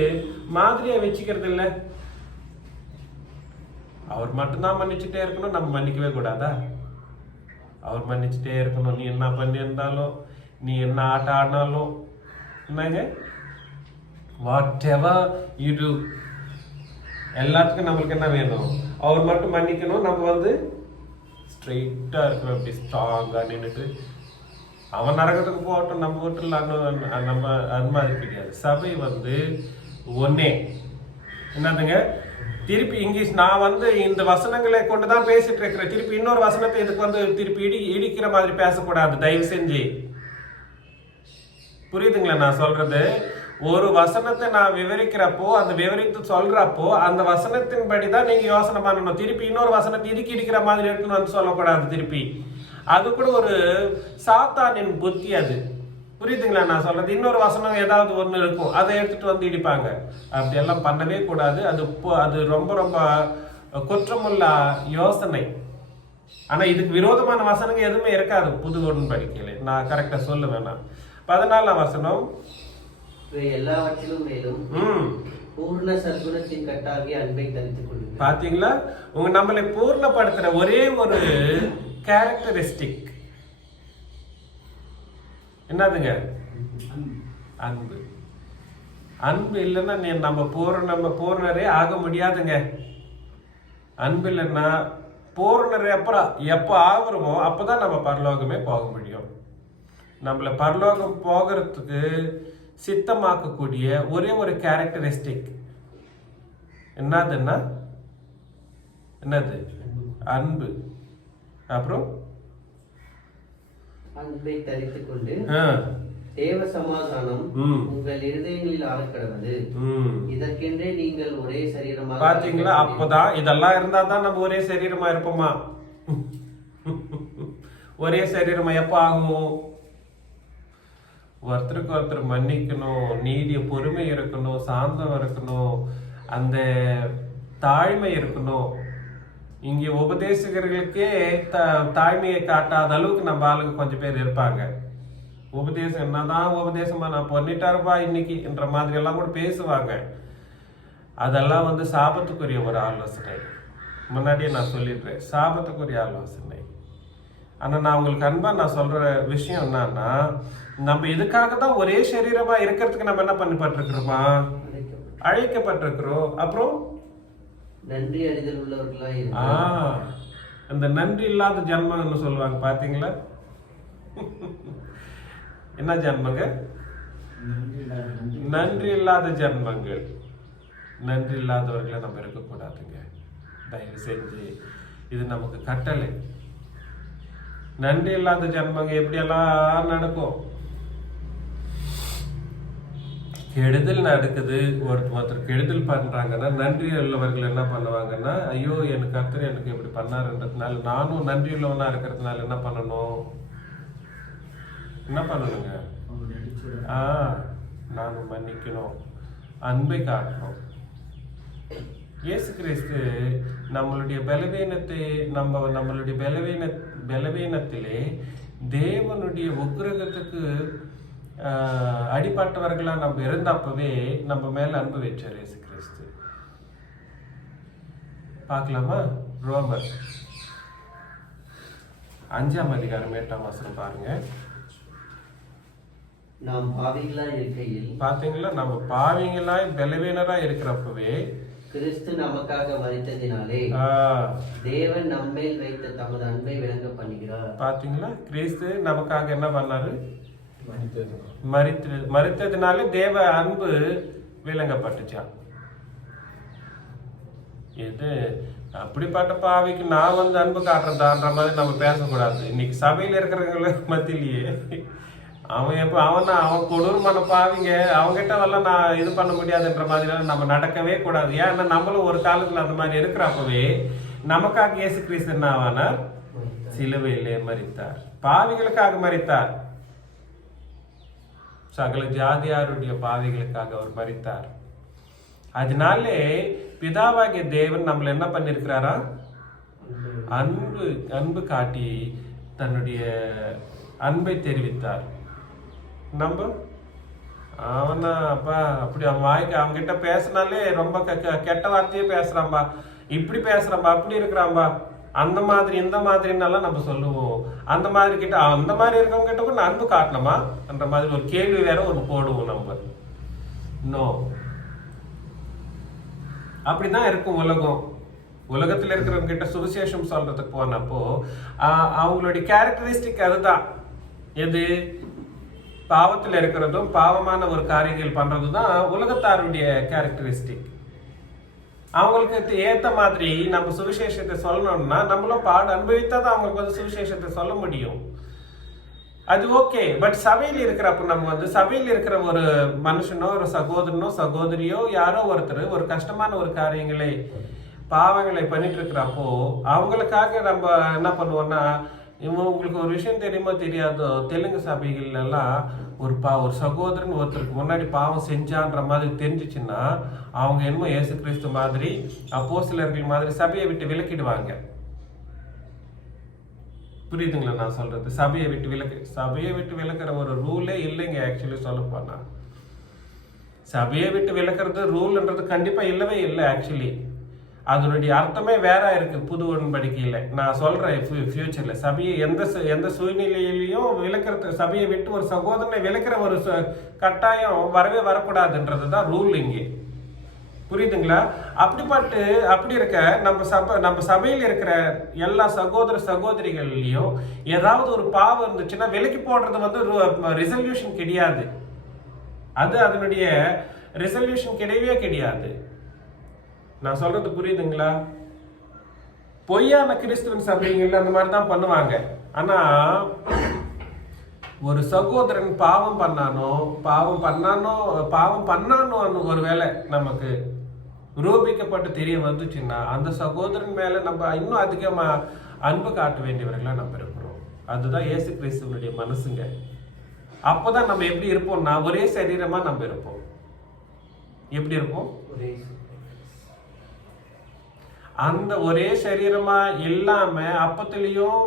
மாதிரியா வச்சுக்கிறது இல்லை? அவர் மட்டும்தான் மன்னிச்சுட்டே இருக்கணும், நம்ம மன்னிக்கவே கூடாதா? அவர் மன்னிச்சுட்டே இருக்கணும். நீ என்ன பண்ணியிருந்தாலும், நீ என்ன ஆட்டம் ஆடினாலும், என்னங்க வாட் எவர் யூ டு, எல்லாத்துக்கும் நம்மளுக்கு என்ன வேணும்? அவர் மட்டும் மன்னிக்கணும். நம்ம வந்து ஸ்ட்ரெயிட்டா இருக்கணும், அப்படி ஸ்ட்ராங்கா நின்றுட்டு அவன் நரகத்துக்கு போகட்டும், நம்ம வீட்டில் நம்ம அது மாதிரி கிடையாது. சபை வந்து ஒன்னே. என்னதுங்க? திருப்பி இங்கிலீஷ் நான் வந்து இந்த வசனங்களை கொண்டுதான் பேசிட்டு இருக்கிறேன். திருப்பி இன்னொரு வசனத்தை இதுக்கு வந்து திருப்பி இடிக்கிற மாதிரி பேசக்கூடாது தயவு செஞ்சு. புரியுதுங்களா நான் சொல்றது? ஒரு வசனத்தை நான் விவரிக்கிறப்போ, அந்த விவரித்து சொல்றப்போ அந்த வசனத்தின் படிதான் நீங்க யோசனை பண்ணணும். திருப்பி இன்னொரு வசனத்தை இதுக்கு இடிக்கிற மாதிரி இருக்கணும்னு சொல்லக்கூடாது திருப்பி. அது கூட ஒரு சாத்தானின் புத்தி அது. புரியுதுங்களா நான் சொல்றது? இன்னொரு வசனம் ஏதாவது ஒண்ணு இருக்கும், அதை எடுத்துட்டு வந்து இடிப்பாங்க. அப்படி எல்லாம் பண்ணவே கூடாது. அது ரொம்ப ரொம்ப குற்றமுள்ள யோசனை. ஆனா இதுக்கு விரோதமான வசனங்க எதுவுமே இருக்காது புது உடன்படிக்கையில. நான் கரெக்டா சொல்லுவேன். 14ஆம் வசனம், எல்லாவற்றிலும் மேலும் பூர்ண சத்குணத்தின் கட்டாகிய அன்பை தரித்துக் கொள்ளுங்கள். பாத்தீங்களா? நம்மளை பூர்ணப்படுத்துற ஒரே ஒரு கேரக்டரிஸ்டிக் என்னதுங்க? அன்பு. அன்பு இல்லைன்னா நம்ம பூர்ணரே ஆக முடியாதுங்க. அன்பு இல்லைன்னா பூர்ணரே எப்போ ஆகுறோமோ அப்பதான் நம்ம பரலோகமே போக முடியும். நம்மள பரலோகம் போகிறதுக்கு சித்தமாக்கக்கூடிய ஒரே ஒரு கேரக்டரிஸ்டிக் என்னது? அன்பு. அப்புறம் அன்பை தரித்துக் கொண்டு தேவ சமாதானம் உங்கள் இருதயங்களில் ஆளக்கடவது. இதற்கென்றே நீங்கள் ஒரே சரீரமாக. பாத்தீங்களா? அப்பதான் இதெல்லாம் இருந்தா தான் நம்ம ஒரே சரீரமா இருப்போமா? ஒரே சரீரமா எப்ப ஆகும்? ஒருத்தருக்கு ஒருத்தர் மன்னிக்கணும், நீடிய பொறுமை இருக்கணும், சாந்தம் இருக்கணும், அந்த தாழ்மை இருக்கணும். இங்க உபதேசகர்களுக்கே தாழ்மையை காட்டாத அளவுக்கு நம்ம ஆளுங்க கொஞ்சம் பேர் இருப்பாங்க. உபதேசம் என்னதான் உபதேசமா நான் பண்ணிட்டாருப்பா இன்னைக்கு என்ற மாதிரி எல்லாம் கூட பேசுவாங்க. அதெல்லாம் வந்து சாபத்துக்குரிய ஒரு ஆலோசனை. முன்னாடியே நான் சொல்லிடுறேன், சாபத்துக்குரிய ஆலோசனை. ஆனா நான் உங்களுக்கு அன்பா நான் சொல்ற விஷயம் என்னன்னா, நம்ம இதுக்காக தான் ஒரே சரீரமா இருக்கிறதுக்கு நம்ம என்ன பண்ணப்பட்டிருக்கிறோமா? அழைக்கப்பட்டிருக்கிறோம். அப்புறம் நன்றி அறிதல் உள்ளவர்களா. அந்த நன்றி இல்லாத ஜன்மங்கள்னு சொல்லுவாங்க பாத்தீங்களா? என்ன ஜன்மங்க? நன்றி இல்லாத ஜன்மங்கள். நன்றி இல்லாதவர்களை நம்ம இருக்கக்கூடாதுங்க. தயவு செஞ்சு இது நமக்கு கட்டளை. நன்றி இல்லாத ஜன்மங்க எப்படியெல்லாம் நடக்கும். கெடுதல் நடக்குது, ஒருத்தர் கெடுதல் பண்றாங்கன்னா நன்றி உள்ளவர்கள் என்ன பண்ணுவாங்கன்னா, ஐயோ எனக்கு கர்த்தர் எனக்கு இப்படி பண்ணாருன்றதுனால நானும் நன்றி உள்ளவனா இருக்கிறதுனால என்ன பண்ணணும், நானும் மன்னிக்கணும், அன்பை காட்டணும். இயேசு கிறிஸ்து நம்மளுடைய பலவீனத்தை நம்மளுடைய பலவீனத்திலே தேவனுடைய உக்கிரகத்துக்கு அடிப்பட்டவர்களா நம்ம இருந்தப்பவே நம்ம மேல அன்பு வச்சார் இயேசு கிறிஸ்து. பார்க்கலாமா? ரோமர் 5ஆம் அதிகாரம் 8ஆம் வசனம் பாருங்க. நாம் பாவிகளாய் இருக்கையில், பாத்தீங்களா, நம்ம பாவிகளாய் பலவீனரா இருக்கிறப்பவே கிறிஸ்து நமக்காக மரித்ததினாலே தேவன் நம்மேல் வைத்த தமது அன்பை விளங்க பண்ணுகிறார். பாத்தீங்களா, கிறிஸ்து நமக்காக என்ன பண்ணாரு? மரித்ததினாலே தேவ அன்பு விளங்கப்பட்டுச்சான். இது அப்படிப்பட்ட பாவிக்கு நான் அன்பு காட்டுறதான்ற மாதிரி நம்ம பேசக்கூடாது. இன்னைக்கு சபையில இருக்கிறவங்கள மத்தியிலேயே அவன் கொடூரமான பாவிங்க, அவங்ககிட்ட வரலாம் நான் இது பண்ண முடியாதுன்ற மாதிரி நம்ம நடக்கவே கூடாது. ஏன்னா நம்மளும் ஒரு காலத்துல அந்த மாதிரி இருக்கிறப்பவே நமக்காக இயேசு கிறிஸ்து என்ன ஆவானார்? சிலுவையிலே மரித்தார். பாவிகளுக்காக மரித்தார். சகல ஜாதியாருடைய பாவிகளுக்காக அவர் மரித்தார். அதனாலே பிதாவாகிய தேவன் நம்மள என்ன பண்ணிருக்கிறாரா? அன்பு காட்டி தன்னுடைய அன்பை தெரிவித்தார். நம்ம அவனா அப்பா அப்படி அவன் வாய்க்கு அவங்கிட்ட பேசினாலே ரொம்ப கெட்ட வார்த்தையே பேசுறான்பா, இப்படி பேசுறான்பா, அப்படி இருக்கிறான்பா, அந்த மாதிரி இந்த மாதிரின்னாலாம் நம்ம சொல்லுவோம். அந்த மாதிரி கிட்ட அந்த மாதிரி இருக்கவங்க கிட்ட கூட அன்பு காட்டணுமா என்ற மாதிரி ஒரு கேள்வி வேற ஒரு போடுவோம் நம்ம. இன்னும் அப்படிதான் இருக்கும் உலகம். உலகத்துல இருக்கிறவங்க கிட்ட சுவிசேஷம் சொல்றதுக்கு போனப்போ அவங்களுடைய கேரக்டரிஸ்டிக் அதுதான். எது? பாவத்துல இருக்கிறதும் பாவமான ஒரு காரியங்கள் பண்றதும் தான் உலகத்தாருடைய கேரக்டரிஸ்டிக். அவங்களுக்கு ஏத்த மாதிரி நம்ம சுவிசேஷத்தை சொல்லணும்னா நம்மளும் பாடு அனுபவித்தாதான் அவங்களுக்கு சுவிசேஷத்தை சொல்ல முடியும். அது ஓகே. பட் சபையில் இருக்கிறப்ப நம்ம சபையில் இருக்கிற ஒரு மனுஷனோ ஒரு சகோதரனோ சகோதரியோ யாரோ ஒருத்தர் ஒரு கஷ்டமான ஒரு காரியங்களை பாவங்களை பண்ணிட்டு இருக்கிறப்போ அவங்களுக்காக நம்ம என்ன பண்ணுவோம்னா, உங்களுக்கு ஒரு விஷயம் தெரியுமோ தெரியாதோ, தெலுங்கு சபைகள் எல்லாம் ஒரு சகோதரன் ஒருத்தருக்கு முன்னாடி பாவம் செஞ்சான்ற மாதிரி தெரிஞ்சிச்சுன்னா அவங்க என்னமோ இயேசு கிறிஸ்து மாதிரி அப்போஸ்தலர்கள் மாதிரி சபையை விட்டு விலக்கிடுவாங்க. புரியுதுங்களா நான் சொல்றது? சபையை விட்டு விலக்கிற ஒரு ரூலே இல்லைங்க. ஆக்சுவலி சொல்ல போனா சபையை விட்டு விலக்கிறது ரூல்ன்றது கண்டிப்பா இல்லவே இல்லை. ஆக்சுவலி அதனுடைய அர்த்தமே வேற இருக்கு புது உடன்படிக்கையில. நான் சொல்றேன் ஃபியூச்சர்ல சபையை எந்த சூழ்நிலையிலையும் விலக்கிறது, சபையை விட்டு ஒரு சகோதரனை விலக்கிற ஒரு கட்டாயம் வரவே வரக்கூடாதுன்றதுதான் ரூல் இங்கே. புரியுதுங்களா? அப்படி இருக்க நம்ம சபையில் இருக்கிற எல்லா சகோதர சகோதரிகள்லயும் ஏதாவது ஒரு பாவம் இருந்துச்சுன்னா விலக்கி போடுறது ரிசல்யூஷன் கிடையாது. அதனுடைய ரிசல்யூஷன் கிடையவே கிடையாது. நான் சொல்றது புரியுதுங்களா? பொய்யான கிறிஸ்துவன் சபைகள் அந்த மாதிரி தான் பண்ணுவாங்க. ஆனா ஒரு சகோதரன் பாவம் பண்ணானோ ஒரு வேலை நமக்கு ரூபிக்கப்பட்டு தெரிய வந்துச்சுன்னா அந்த சகோதரன் மேல நம்ம இன்னும் அதிகமா அன்பு காட்ட வேண்டியவர்களா நம்ம இருக்கிறோம். அதுதான் இயேசு கிறிஸ்துவனுடைய மனசுங்க. அப்பதான் நம்ம எப்படி இருப்போம்னா ஒரே சரீரமா நம்ம இருப்போம். எப்படி இருப்போம்? அந்த ஒரே சரீரமா இல்லாம அப்பத்திலையும்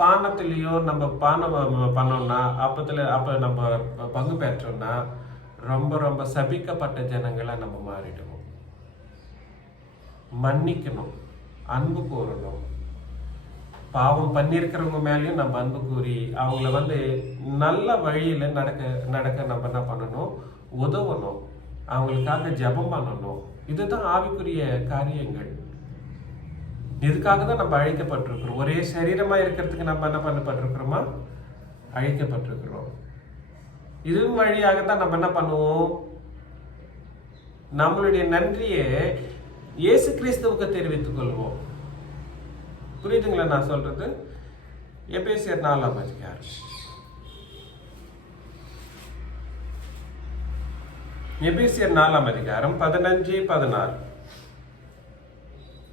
பானத்திலையும் நம்ம பானம் பண்ணோம்னா அப்ப நம்ம பங்கு பெற்றோம்னா ரொம்ப ரொம்ப சபிக்கப்பட்ட ஜனங்களா நம்ம மாறிடுவோம். மன்னிக்கணும், அன்பு கூறணும். பாவம் பண்ணியிருக்கிறவங்க மேலேயும் நம்ம அன்பு கூறி அவங்கள நல்ல வழியில நடக்க நம்ம என்ன பண்ணணும்? உதவணும். அவங்களுக்காக ஜெபம் பண்ணணும். இதுதான் ஆவிக்குரிய காரியங்கள். இதுக்காக தான் நம்ம அழைக்கப்பட்டிருக்கிறோம். ஒரே சரீரமா இருக்கிறதுக்கு நம்ம என்ன பண்ணப்பட்டிருக்கிறோமா? அழைக்கப்பட்டிருக்கிறோம். இது வழியாகத்தான் நம்ம என்ன பண்ணுவோம்? நம்மளுடைய நன்றியை இயேசு கிறிஸ்துவுக்கு தெரிவித்துக் கொள்வோம். புரியுதுங்களா நான் சொல்றது? எபேசியர் 4ஆம் அதிகாரம். எபேசியர் 4ஆம் அதிகாரம் 15, 16.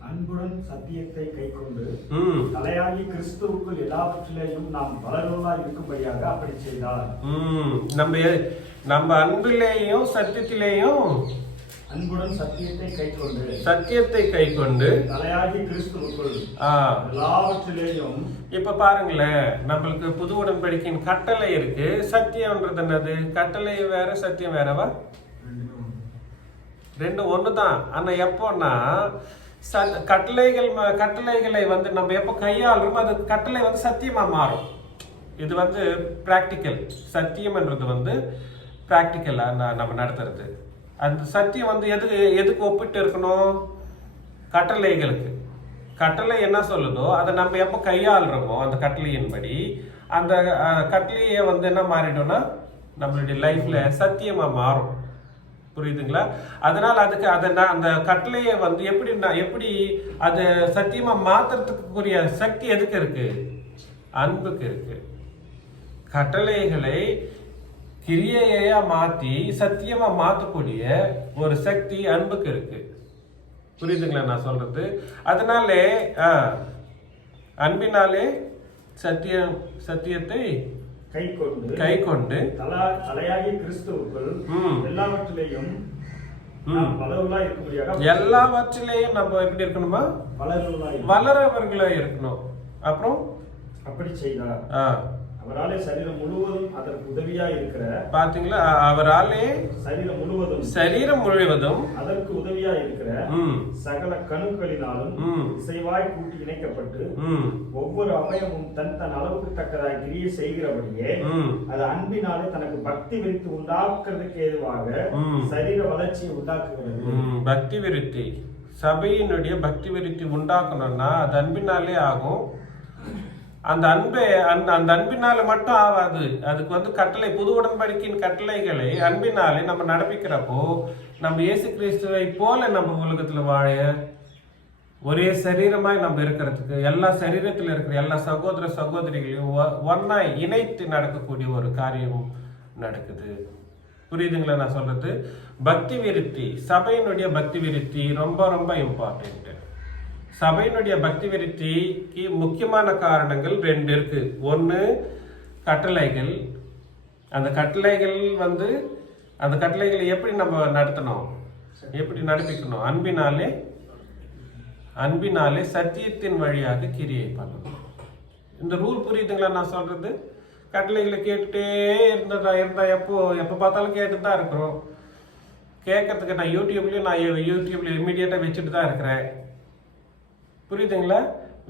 அன்புடன் சத்தியத்தை கைக்கொண்டு தலையாகி கிறிஸ்துவுக்குள் எல்லாவற்றிலேயும் நாம் வளருவதா இருக்கும்படியாக அப்படி செய்தார். நம்ம அன்பிலேயும் சத்தியத்திலேயும் அன்புடன் சத்தியத்தை கைக்கொண்டு தலையாகி கிறிஸ்துவுக்குள் எல்லாவற்றிலேயும். இப்ப பாருங்களேன், நம்மளுக்கு புது உடன்படிக்கையின் கட்டளை இருக்கு. சத்தியம்ன்றது என்னது? கட்டளை வேற, சத்தியம் வேறவா? ரெண்டும் ஒண்ணுதான். ஆனா எப்போன்னா கட்டளைகளை வந்து நம்ம எப்போ கையாளுறோம், அது கட்டளை வந்து சத்தியமா மாறும். இது வந்து பிராக்டிக்கல். சத்தியம்ன்றது வந்து பிராக்டிக்கலா நம்ம நடத்துறது. அந்த சத்தியம் வந்து எதுக்கு ஒப்பிட்டு இருக்கணும்? கட்டளைகளுக்கு. கட்டளை என்ன சொல்லுதோ அதை நம்ம எப்போ கையாளுறோமோ அந்த கட்டளையின்படி அந்த கட்டளையை வந்து என்ன மாறிடும்னா நம்மளுடைய லைஃப்ல சத்தியமா மாறும். புரியுதுங்களா? அதனால அதுக்கு அந்த கட்டளையை வந்து எப்படி அது சத்தியமா மாத்துறதுக்குரிய சக்தி எதுக்கு இருக்கு? அன்புக்கு இருக்கு. கட்டளைகளை கிரியையா மாத்தி சத்தியமா மாத்தக்கூடிய ஒரு சக்தி அன்புக்கு இருக்கு. புரியுதுங்களா நான் சொல்றது? அதனாலே அன்பினாலே சத்தியத்தை கைக்கொண்டு தலையாகி கிறிஸ்துவுக்குள் எல்லாவற்றிலேயும் எல்லாவற்றிலேயும் நம்ம எப்படி இருக்கணுமா? வளரவர்களா இருக்கணும். அப்புறம் அப்படி செய்தார். அவராலே சரீரம் முழுவதும் அதற்கு உதவியா இருக்கிற. பாத்தீங்களா? அவராலே சரீரம் முழுவதும் அதற்கு உதவியா இருக்கிற சகல கணுக்களினாலும் இசைவாய் கூட்டி இணைக்கப்பட்டு ஒவ்வொரு அவயமும் தன் அளவுக்கு தக்கதாய் கிரியை செய்கிறபடியே அது அன்பினாலே தனக்கு பக்தி விருத்தி உண்டாக்குறதுக்கு ஏதுவாக சரீர வளர்ச்சியை உண்டாக்குகிறது. பக்தி விருத்தி, சபையினுடைய பக்தி விருத்தி உண்டாக்கணும்னா அது அன்பினாலே ஆகும். அந்த அன்பினால மட்டும் ஆகாது. அதுக்கு வந்து கட்டளை, புது உடன்படிக்கையின் கட்டளைகளை அன்பினாலே நம்ம நடப்பிக்கிறப்போ நம்ம இயேசு கிறிஸ்துவை போல நம்ம உலகத்துல வாழ, ஒரே சரீரமாய் நம்ம இருக்கிறதுக்கு, எல்லா சரீரத்தில் இருக்கிற எல்லா சகோதர சகோதரிகளையும் ஒன்னாய் இணைத்து நடக்கக்கூடிய ஒரு காரியம் நடக்குது. புரியுதுங்களா நான் சொல்றது? பக்தி விருத்தி, சபையினுடைய பக்தி விருத்தி ரொம்ப ரொம்ப இம்பார்ட்டன்ட். சபையினுடைய பக்தி விருத்திக்கு முக்கியமான காரணங்கள் 2 இருக்கு. ஒன்று கட்டளைகள். அந்த கட்டளைகள் வந்து அந்த கட்டளைகளை எப்படி நம்ம நடத்தணும், எப்படி நடப்பிக்கணும்? அன்பினாலே சத்தியத்தின் வழியாக கிரியை பண்ணணும். இந்த ரூல் புரியுதுங்களா நான் சொல்றது? கட்டளைகளை கேட்டுட்டே இருந்தா எப்போ பார்த்தாலும் கேட்டு தான் இருக்கிறோம். கேட்கறதுக்கு நான் யூடியூப்ல இமீடியட்டா வச்சுட்டு தான் இருக்கிறேன். புரியுதுங்களா?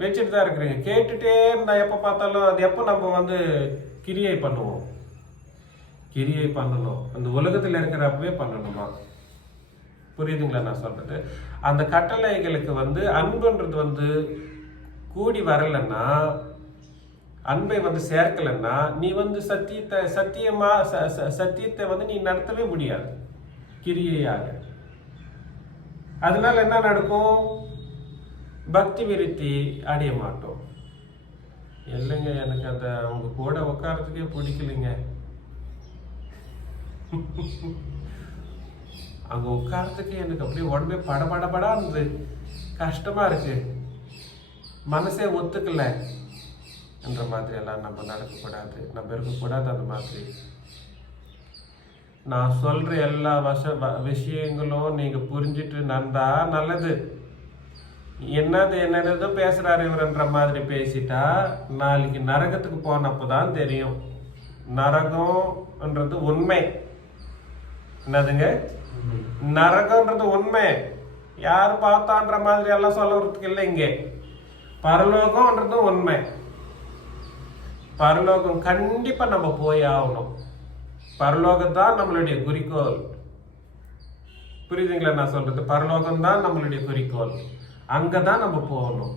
வச்சுட்டு தான் இருக்கிறீங்க. கேட்டுட்டே இருந்தா எப்போ பார்த்தாலும் அது எப்போ நம்ம வந்து கிரியை பண்ணணும். அந்த உலகத்தில் இருக்கிறப்பவே பண்ணணுமா? புரியுதுங்களா நான் சொல்றது? அந்த கட்டளைகளுக்கு வந்து அன்புன்றது வந்து கூடி வரலன்னா, அன்பை வந்து சேர்க்கலன்னா நீ வந்து சத்தியத்தை வந்து நீ நடத்தவே முடியாது கிரியையாக. அதனால என்ன நடக்கும்? பக்தி விருத்தி அடைய மாட்டோம். இல்லைங்க, எனக்கு அந்த அவங்க கூட உட்காரத்துக்கே பிடிக்கலைங்க. அங்க உட்காரத்துக்கு எனக்கு அப்படியே உடம்பே படபடபடா இருந்தது, கஷ்டமா இருக்கு, மனசே ஒத்துக்கல என்ற மாதிரி எல்லாம் நம்ம நடக்கக்கூடாது, நம்ம இருக்கக்கூடாது. அந்த மாதிரி நான் சொல்ற எல்லா விஷயங்களும் நீங்க புரிஞ்சிட்டு நந்தா நல்லது. என்னதோ பேசுறாரு இவர்ன்ற மாதிரி பேசிட்டா நாளைக்கு நரகத்துக்கு போனப்பதான் தெரியும். நரகம்ன்றது உண்மை. என்னதுங்க? நரகம்ன்றது உண்மை. யாரு பார்த்தான்ற மாதிரி எல்லாம் சொல்றதுக்கு இல்லை. இங்கே பரலோகம்ன்றது உண்மை. பரலோகம் கண்டிப்பா நம்ம போய் ஆகணும். பரலோகம் தான் நம்மளுடைய குறிக்கோள். புரியுதுங்களா நான் சொல்றது? பரலோகம் தான் நம்மளுடைய குறிக்கோள். அங்கதான் நம்ம போகணும்.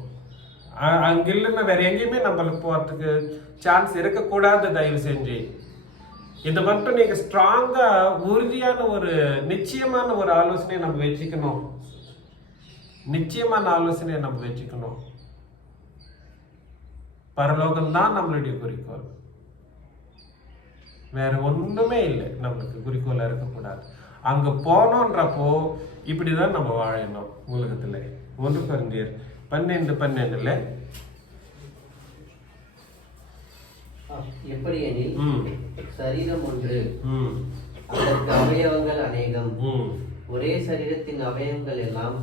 அங்க இல்லைன்னா வேற எங்கேயுமே நம்மளுக்கு போறதுக்கு சான்ஸ் இருக்கக்கூடாது. தயவு செஞ்சு இது மட்டும் நீங்க ஸ்ட்ராங்கா உறுதியான ஒரு நிச்சயமான ஒரு ஆலோசனையை நம்ம வச்சுக்கணும். நிச்சயமான ஆலோசனையை நம்ம வச்சுக்கணும். பரலோகம் தான் நம்மளுடைய குறிக்கோள், வேற ஒண்ணுமே இல்லை. நம்மளுக்கு குறிக்கோளா இருக்கக்கூடாது. அங்க போனோன்றப்போ இப்படிதான் நம்ம வாழணும் உலகத்துல. 1 கொரிந்தியர் 12:12 எப்படி எனில் சரீரம் ஒன்று, அதற்கு அவயவங்கள் அநேகம், ஒரே சரீரத்தின் அவயவங்கள் எல்லாம்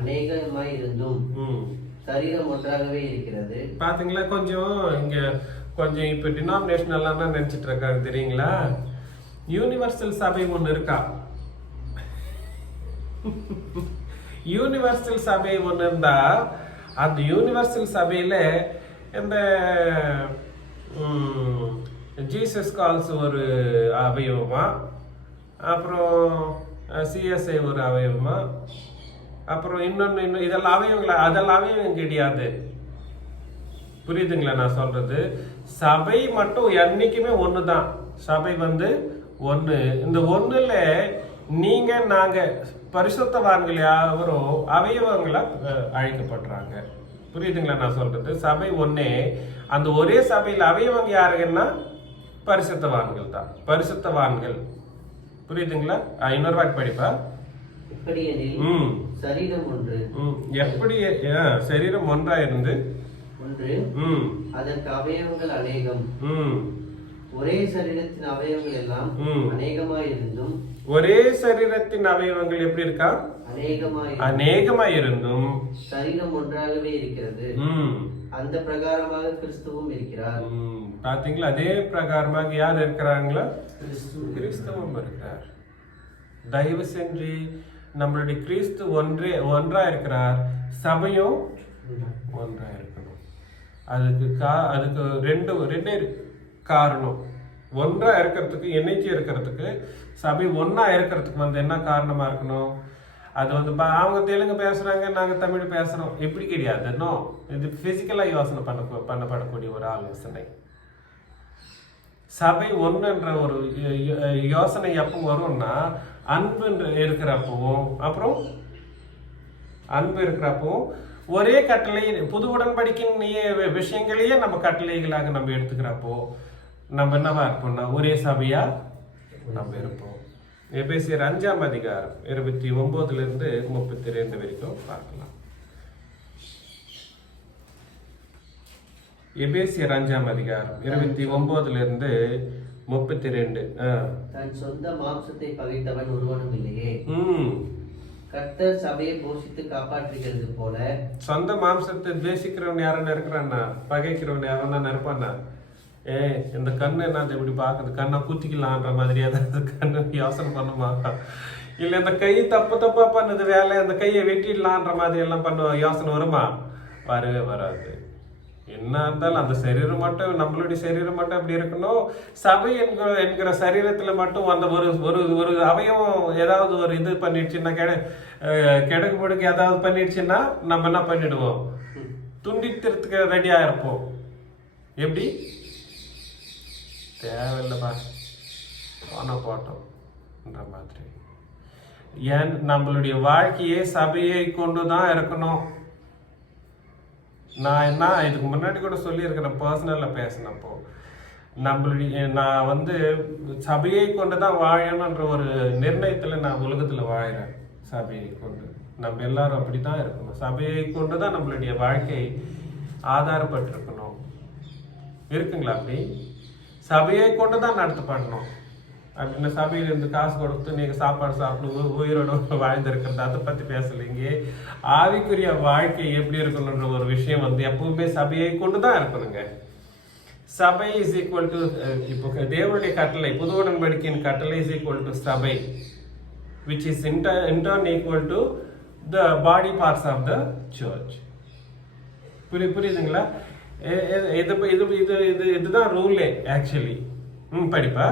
அநேகமாய் இருந்தும் சரீரம் ஒன்றாகவே இருக்கிறது. பாத்தீங்களா? கொஞ்சம் இப்ப டினாமினேஷன் எல்லாம் நினைச்சிட்டு இருக்காரு தெரியுங்களா? யூனிவர்சல் சபை ஒண்ணு இருக்கா? யூனிவர்சல் சபை ஒண்ணு இருந்தா அந்த யூனிவர்சல் சபையில இந்த ஜீசஸ் கால்ஸ் ஒரு அவயவமா, அப்புறம் சிஎஸ்ஐ ஒரு அவயவமா, அப்புறம் இன்னும் இதெல்லாம் அவயவங்களா? அதெல்லாம் அவயவம் கிடையாது. புரியுதுங்களா நான் சொல்றது? சபை மட்டும் என்னைக்குமே ஒண்ணுதான். சபை ஒண்ணு. இந்த ஒண்ணுல நீங்க நாங்க பரிசுத்தவான்கள் யாவரும் அவயவங்களா அழைக்கப்படுறாங்க. புரியுதுங்களா நான் சொல்றது? சபை ஒன்னே. அந்த ஒரே சபையில அவயவங்க யாருங்கன்னா பரிசுத்தவான்கள் தான். பரிசுத்தவான்கள். புரியுதுங்களா? இன்னொரு வாட்டி படிப்பா. எப்படி எனில் சரீரம் ஒன்று. எப்படி சரீரம் ஒன்றா இருந்து ஒன்று, அதற்கு அவயவங்கள் அநேகம், ஒரே சரீரத்தின் அவயவங்கள் எல்லாம் அநேகமாய் இருந்தும். ஒரே சரீரத்தின் அவயவங்கள் எப்படி இருக்கா? அநேகமாய் இருந்தும் சரீரம் ஒன்றாகவே இருக்கிறது. அந்த பிரகாரமாக கிறிஸ்துவும் இருக்கிறார். பாத்தீங்களா? அதே பிரகாரமாக யார் இருக்கிறாங்களா? கிறிஸ்துவும் இருக்கிறார். தயவு செஞ்சு நம்மளுடைய கிறிஸ்து ஒன்றா இருக்கிறார், சபையும் ஒன்றா இருக்கணும். அதுக்கு ரெண்டே காரணம். ஒன்றா இருக்கிறதுக்கு, இணைச்சி இருக்கிறதுக்கு, சபை ஒன்னா இருக்கிறதுக்கு என்ன காரணமா இருக்கணும்? அது அவங்க தெலுங்கு பேசுறாங்க, நாங்க தமிழ் பேசுறோம், எப்படி கிடையாது. இது பிசிக்கலா யோசனை பண்ணப்படக்கூடிய ஒரு ஆலோசனை. சபை ஒன்றுன்ற ஒரு யோசனை எப்போ வரும்னா அன்பு இருக்கிறப்பவும், அப்புறம் அன்பு இருக்கிறப்பவும் ஒரே கட்டளை, புது உடன்படிக்கையின் விஷயங்களையே நம்ம கட்டளைகளாக நம்ம எடுத்துக்கிறப்போ நம்ம என்னவா இருப்போம்னா ஒரே சபையா நம்ம இருப்போம். எபேசியர் 5ஆம் அதிகாரம் 29 to 32 வரைக்கும் பார்க்கலாம். எபேசியர் 5ஆம் அதிகாரம் 29 to 32. தன் சொந்த மாம்சத்தை பகைத்தவன் ஒருவனும் இல்லையே. கர்த்தர் சபையை போஷித்து காப்பாற்றுகிறது போல. சொந்த மாம்சத்தை துவேஷிக்கிறவன் யாரும் இருக்கிறான்னா, பகைக்கிறவன் யாரும் இருப்பான்னா, இந்த கண்ணு என்ன இப்படி பாக்குது, கண்ணை குத்திக்கலான்ற மாதிரி ஏதாவது கண்ணு யோசனை பண்ணுமா? இல்ல இந்த கை தப்பா பண்ணுது வேலை, இந்த கையை வெட்டிடலான்ற மாதிரி எல்லாம் யோசனை வருமா? வரவே வராது. என்ன இருந்தாலும் அந்த சரீரம் மட்டும், நம்மளுடைய சரீரம் மட்டும் அப்படி இருக்கணும். சபை என்கிற சரீரத்துல மட்டும் அந்த ஒரு அவயவம் ஏதாவது ஒரு இது பண்ணிடுச்சுன்னா, கிடக்கு படுக்கு ஏதாவது பண்ணிடுச்சுன்னா நம்ம என்ன பண்ணிடுவோம்? துண்டிக்கிறதுக்கு ரெடியா இருப்போம். எப்படி? தேவையில்லைப்பா, போட்டோம்ன்ற மாதிரி. ஏன் நம்மளுடைய வாழ்க்கையே சபையை கொண்டுதான் இருக்கணும். நான் இதுக்கு முன்னாடி கூட சொல்லியிருக்கிறேன், பர்சனல்ல பேசினப்போ, நான் சபையை கொண்டுதான் வாழணும்ன்ற ஒரு நிர்ணயத்துல நான் உலகத்துல வாழறேன். சபையை கொண்டு நம்ம எல்லாரும் அப்படித்தான் இருக்கணும். சபையை கொண்டுதான் நம்மளுடைய வாழ்க்கை ஆதாரப்பட்டிருக்கணும். இருக்குங்களா? அப்படி சபையை கொண்டுதான் நடத்த பண்ணணும். அப்படின்னு சபையிலிருந்து காசு கொடுத்து நீங்க சாப்பாடு சாப்பிட்டு உயிரோட வாழ்ந்திருக்கிறது அதை பத்தி பேசலைங்க. ஆவிக்குரிய வாழ்க்கை எப்படி இருக்கணும்ன்ற ஒரு விஷயம் எப்பவுமே சபையை கொண்டுதான் இருக்கணுங்க. சபை இஸ் ஈக்குவல் டு, இப்போ தேவனுடைய கட்டளை, புது உடன்படிக்கையின் கட்டளை இஸ் ஈக்குவல் டு சபை, which is in turn equal to the body parts of the church. புரியுதுங்களா? இதுதான் ரூலே ஆக்சுவலி. படிப்பா.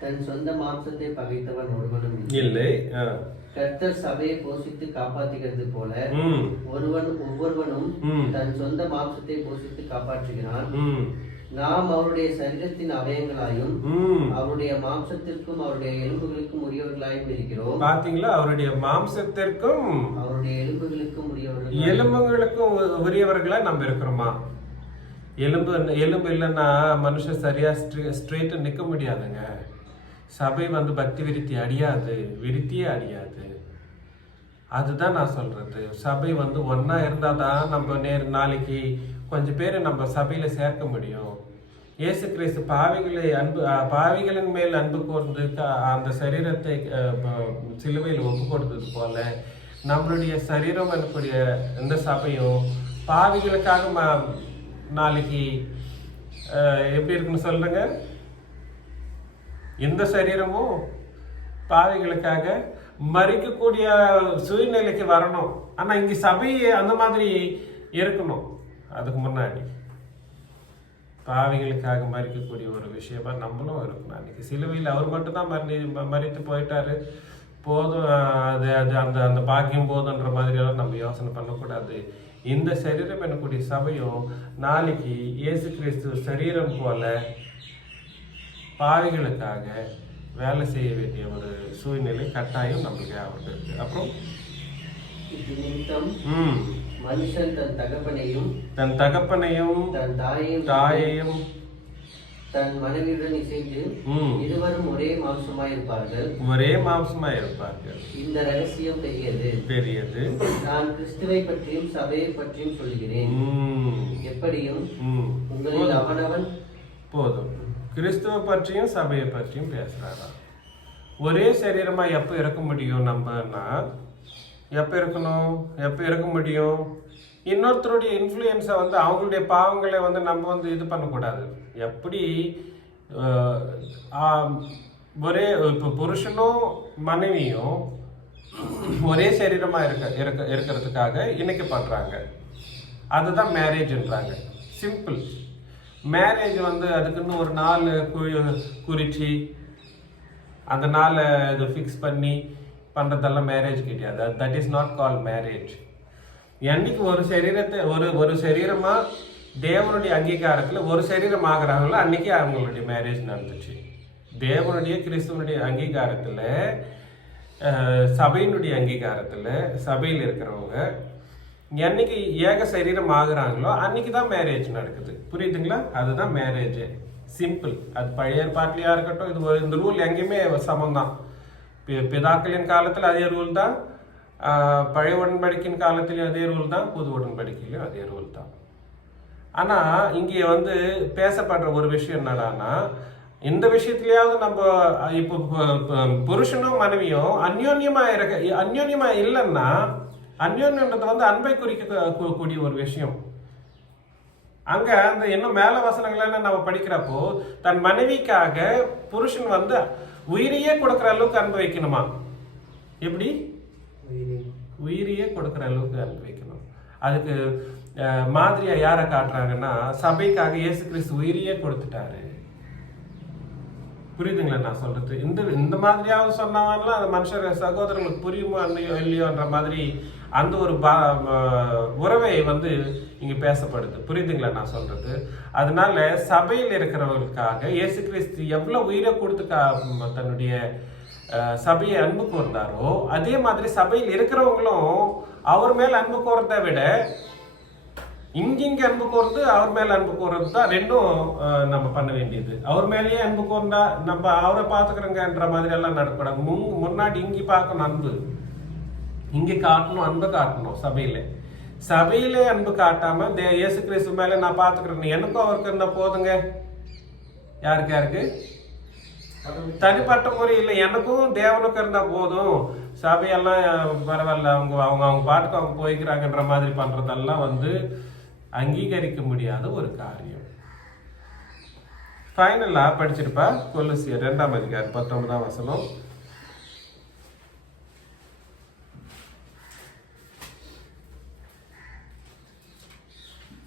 தன் சொந்த மாம்சத்தை பகைத்தவன் ஒருவனும் இல்லை. கர்த்தர் சபையை போஷித்து காப்பாற்றுகிறது போல ஒவ்வொருவனும் தன் சொந்த மாம்சத்தை போஷித்து காப்பாற்றுகிறான். நாம் அவருடைய சரீரத்தின் அவயங்களாயும் ம். அவருடைய மாம்சத்திற்கும் அவருடைய எலும்புகளுக்கும் உரியவர்களாயும் இருக்கிறோம். பாத்தீங்களா, அவருடைய மாம்சத்திற்கும் அவருடைய எலும்புகளுக்கும் உரியவர்கள் எலும்புகளுக்கும் உரியவர்களா நம்ம இருக்கிறோமா? எலும்பு இல்லைன்னா மனுஷன் சரியா ஸ்ட்ரெயிட்டா நிக்க முடியாதுங்க. சபை வந்து பக்தி விருத்தியே அடியாது. அதுதான் நான் சொல்றது. சபை வந்து ஒன்னா இருந்தாதான் நம்ம நாளைக்கு கொஞ்சம் பேரை நம்ம சபையில சேர்க்க முடியும். இயேசு கிறிஸ்து பாவிகளின் மேல் அன்பு கூர்ந்து அந்த சரீரத்தை சிலுவையில் ஒப்பு கொடுத்தது போல நம்மளுடைய சரீரம் எனக்கூடிய இந்த சபையும் பாவிகளுக்காக நாளைக்கு எப்படி இருக்குன்னு சொல்றேங்க. இந்த சரீரமும் பாவிகளுக்காக மறிக்கக்கூடிய சூழ்நிலைக்கு வரணும். ஆனா இங்க சபை அந்த மாதிரி இருக்கணும். அதுக்கு முன்னாடி பாவிகளுக்காக மறிக்கக்கூடிய ஒரு விஷயமா நம்மளும் இருக்கணும். அன்னைக்கு சிலுவையில் அவர் மட்டும்தான் மறித்து போயிட்டாரு, போதும், அது அது அந்த அந்த பாக்கியம் போதுன்ற மாதிரி எல்லாம் நம்ம யோசனை பண்ணக்கூடாது. இந்த சரீரம் எனக்கூடிய சபையும் நாளைக்கு இயேசு கிறிஸ்து சரீரம் போல பாவிகளுக்காக வேலை செய்ய வேண்டிய ஒரு சூழ்நிலை கட்டாயம் நமக்கு அவருக்கு இருக்கு. அப்புறம் இது நிமித்தம் மனுஷன் தன் தகப்பனையும் தன் தாயையும் தன் மனைவியுடன் இசைந்து இருவரும் ஒரே மாம்சமாயிருப்பார்கள். இந்த ரகசியம் பெரியது. நான் கிறிஸ்துவை பற்றியும் சபையை பற்றியும் சொல்கிறேன். எப்படியும் உங்களில் அவனவன் போதும். கிறிஸ்துவ பற்றியும் சபையை பற்றியும் பேசுறாரா? ஒரே சரீரமா எப்ப இருக்க முடியும்? நம்மனா எப்ப இருக்க முடியும்? இன்னொருத்தருடைய இன்ஃப்ளூயன்ஸை வந்து அவங்களுடைய பாவங்களை வந்து நம்ம வந்து இது பண்ணக்கூடாது. எப்படி ஒரே இப்போ புருஷனும் மனைவியும் ஒரே சரீரமா இருக்கிறதுக்காக இன்னைக்கு பண்றாங்க. அதுதான் மேரேஜ்ன்றாங்க. சிம்பிள். மேரேஜ் வந்து அதுக்குன்னு ஒரு நாள் குறிச்சு அந்த நாளை இது ஃபிக்ஸ் பண்ணி பண்றதெல்லாம் மேரேஜ் கிடையாது. That is not call marriage. என்னைக்கு ஒரு சரீரமா தேவனுடைய அங்கீகாரத்துல ஒரு சரீரம் ஆகிறாங்களோ அன்னைக்கு அவங்களுடைய மேரேஜ் நடந்துச்சு. தேவனுடைய கிறிஸ்துவனுடைய அங்கீகாரத்துல சபையினுடைய அங்கீகாரத்துல சபையில் இருக்கிறவங்க என்னைக்கு ஏக சரீரம் ஆகுறாங்களோ அன்னைக்கு தான் மேரேஜ் நடக்குது. புரியுதுங்களா? அதுதான் மேரேஜ். சிம்பிள். அது பழைய ஏற்பாட்டிலையா இருக்கட்டும், இந்த ரூல் எங்கேயுமே சமம் தான். பிதாக்களின் காலத்தில் அதே ரூல் தான், பழைய உடன்படிக்கையின் காலத்திலையும் அதே ரூல் தான், புது உடன்படிக்கையிலையும் அதே ரூல் தான். ஆனா இங்கே வந்து பேசப்படுற ஒரு விஷயம் என்னடான்னா, இந்த விஷயத்திலேயாவது நம்ம இப்போ புருஷனும் மனைவியும் அந்யோன்யமா இல்லைன்னா, அந்யோன்யன்றது வந்து அன்பை குறிக்க கூடிய ஒரு விஷயம். அங்க அந்த இன்னும் மேல வசனங்கள நம்ம படிக்கிறப்போ தன் மனைவிக்காக புருஷன் வந்து உயிரையே கொடுக்கிற அளவுக்கு அன்பு வைக்கணுமா? எப்படி? உயிரையே கொடுக்கிற அளவுக்கு அன்பு வைக்கணும். அதுக்கு மாதிரியா யாரை காட்டுறாங்கன்னா, சபைக்காக இயேசு கிறிஸ்து உயிரையே கொடுத்துட்டாரு. புரியுதுங்களா நான் சொல்றது? இந்த மாதிரியாவது சொன்னாலும் அந்த மனுஷர் சகோதரங்களுக்கு புரியுமோ இல்லையோன்ற மாதிரி அந்த ஒரு உறவை வந்து இங்க பேசப்படுது. புரியுதுங்களா நான் சொல்றது? அதனால சபையில் இருக்கிறவர்களுக்காக இயேசு கிறிஸ்து எவ்வளவு உயிரை கொடுத்து தன்னுடைய சபையை அன்பு கூர்ந்தாரோ, அதே மாதிரி சபையில் இருக்கிறவங்களும் அவர் மேல் அன்பு கூறதை விட இங்கிங்க அன்பு கூர்ந்து அவர் மேல அன்பு கூறது தான் ரெண்டும் நம்ம பண்ண வேண்டியது. அவர் மேலேயே அன்பு கூர்ந்தா நம்ம அவரை பார்த்துக்கிறோங்கன்ற மாதிரி எல்லாம் நடக்கூடாது. முன்னாடி இங்கி பார்க்கணும், அன்பு இங்க காட்டணும், அன்பு காட்டணும். சபையிலே அன்பு காட்டாம இயேசு கிறிஸ்து மேல நான் பார்த்துக்கிறேன், எனக்கும் அவருக்கு என்ன போதுங்க. யாருக்கு தனிப்பட்ட முறை இல்லை, எனக்கும் தேவனுக்கு இருந்தா போதும், சபையெல்லாம் பரவாயில்ல, அவங்க பாட்டுக்கு அவங்க போய்க்கிறாங்கன்ற மாதிரி பண்றதெல்லாம் வந்து அங்கீகரிக்க முடியாத ஒரு காரியம். ஃபைனலா படிச்சிருப்பா கொலோசியர் 2ஆம் அதிகாரம் 19ஆம் வசனம்.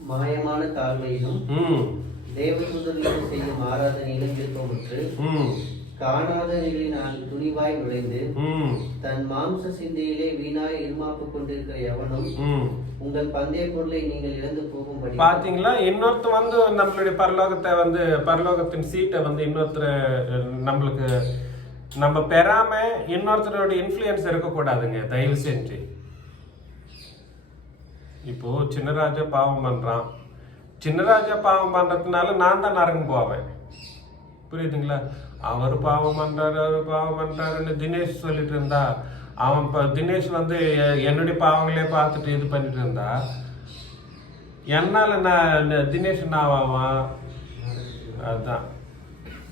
மாயமான தாழ்மையிலும் தேவதூதர்களுக்கு செய்யும் ஆராதனையிலும் விருப்பமுற்று காணாதவைகளினால் துணிவாய் நுழைந்து ம் தன் மாம்ச சிந்தையிலே வீணாய் இருமாப்பு கொண்டிருக்கிற எவனும் ம் உங்கள் பந்தய பொருளை நீங்கள் இழந்து போகும்படி. பாத்தீங்களா, இன்னொருத்தர் வந்து நம்மளுடைய பரலோகத்தை வந்து பரலோகத்தின் சீட்டை வந்து இன்னொருத்தர் நம்மளுக்கு நம்ம பெறாம இன்னொருத்தரோட இன்ஃப்ளூயன்ஸ் இருக்கக்கூடாதுங்க, தயவு செஞ்சு. இப்போ சின்னராஜா பாவம் பண்றான், சின்னராஜா பாவம் பண்றதுனால நான் தான் நரகம் போவேன், புரியுதுங்களா? அவர் பாவம் பண்றாரு, அவர் பாவம் பண்றாருன்னு தினேஷ் சொல்லிட்டு இருந்தா, அவன் தினேஷ் வந்து என்னுடைய பாவங்களே பார்த்துட்டு இது பண்ணிட்டு இருந்தா என்னால நான் தினேஷ் நான் ஆவான். அதுதான்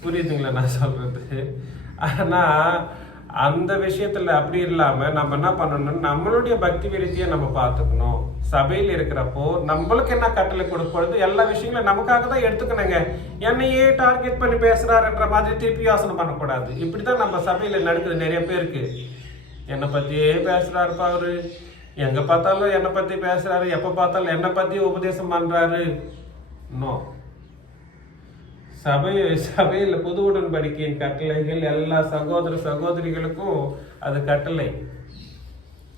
புரியுதுங்களா நான் சொல்றது? ஆனா அந்த விஷயத்துல அப்படி இல்லாம நம்ம என்ன பண்ணணும், நம்மளுடைய பக்தி விருத்தியை நம்ம பார்த்துக்கணும். சபையில் இருக்கிறப்போ நம்மளுக்கு என்ன கட்டளை கொடுப்பது எல்லா விஷயங்களும் நமக்காக தான் எடுத்துக்கணுங்க. என்னையே டார்கெட் பண்ணி பேசுறாருன்ற மாதிரி திருப்பி யோசனை பண்ணக்கூடாது. இப்படிதான் நம்ம சபையில நடக்குது. நிறைய பேருக்கு என்னை பத்தியே பேசுறாருப்பா அவரு, எங்க பார்த்தாலும் என்னை பத்தி பேசுறாரு, எப்ப பார்த்தாலும் என்னை பத்தி உபதேசம் பண்றாரு. இன்னும் சபையில் புது உடன்படிக்கையின் கட்டளைகள் எல்லா சகோதர சகோதரிகளுக்கும் அது கட்டளை.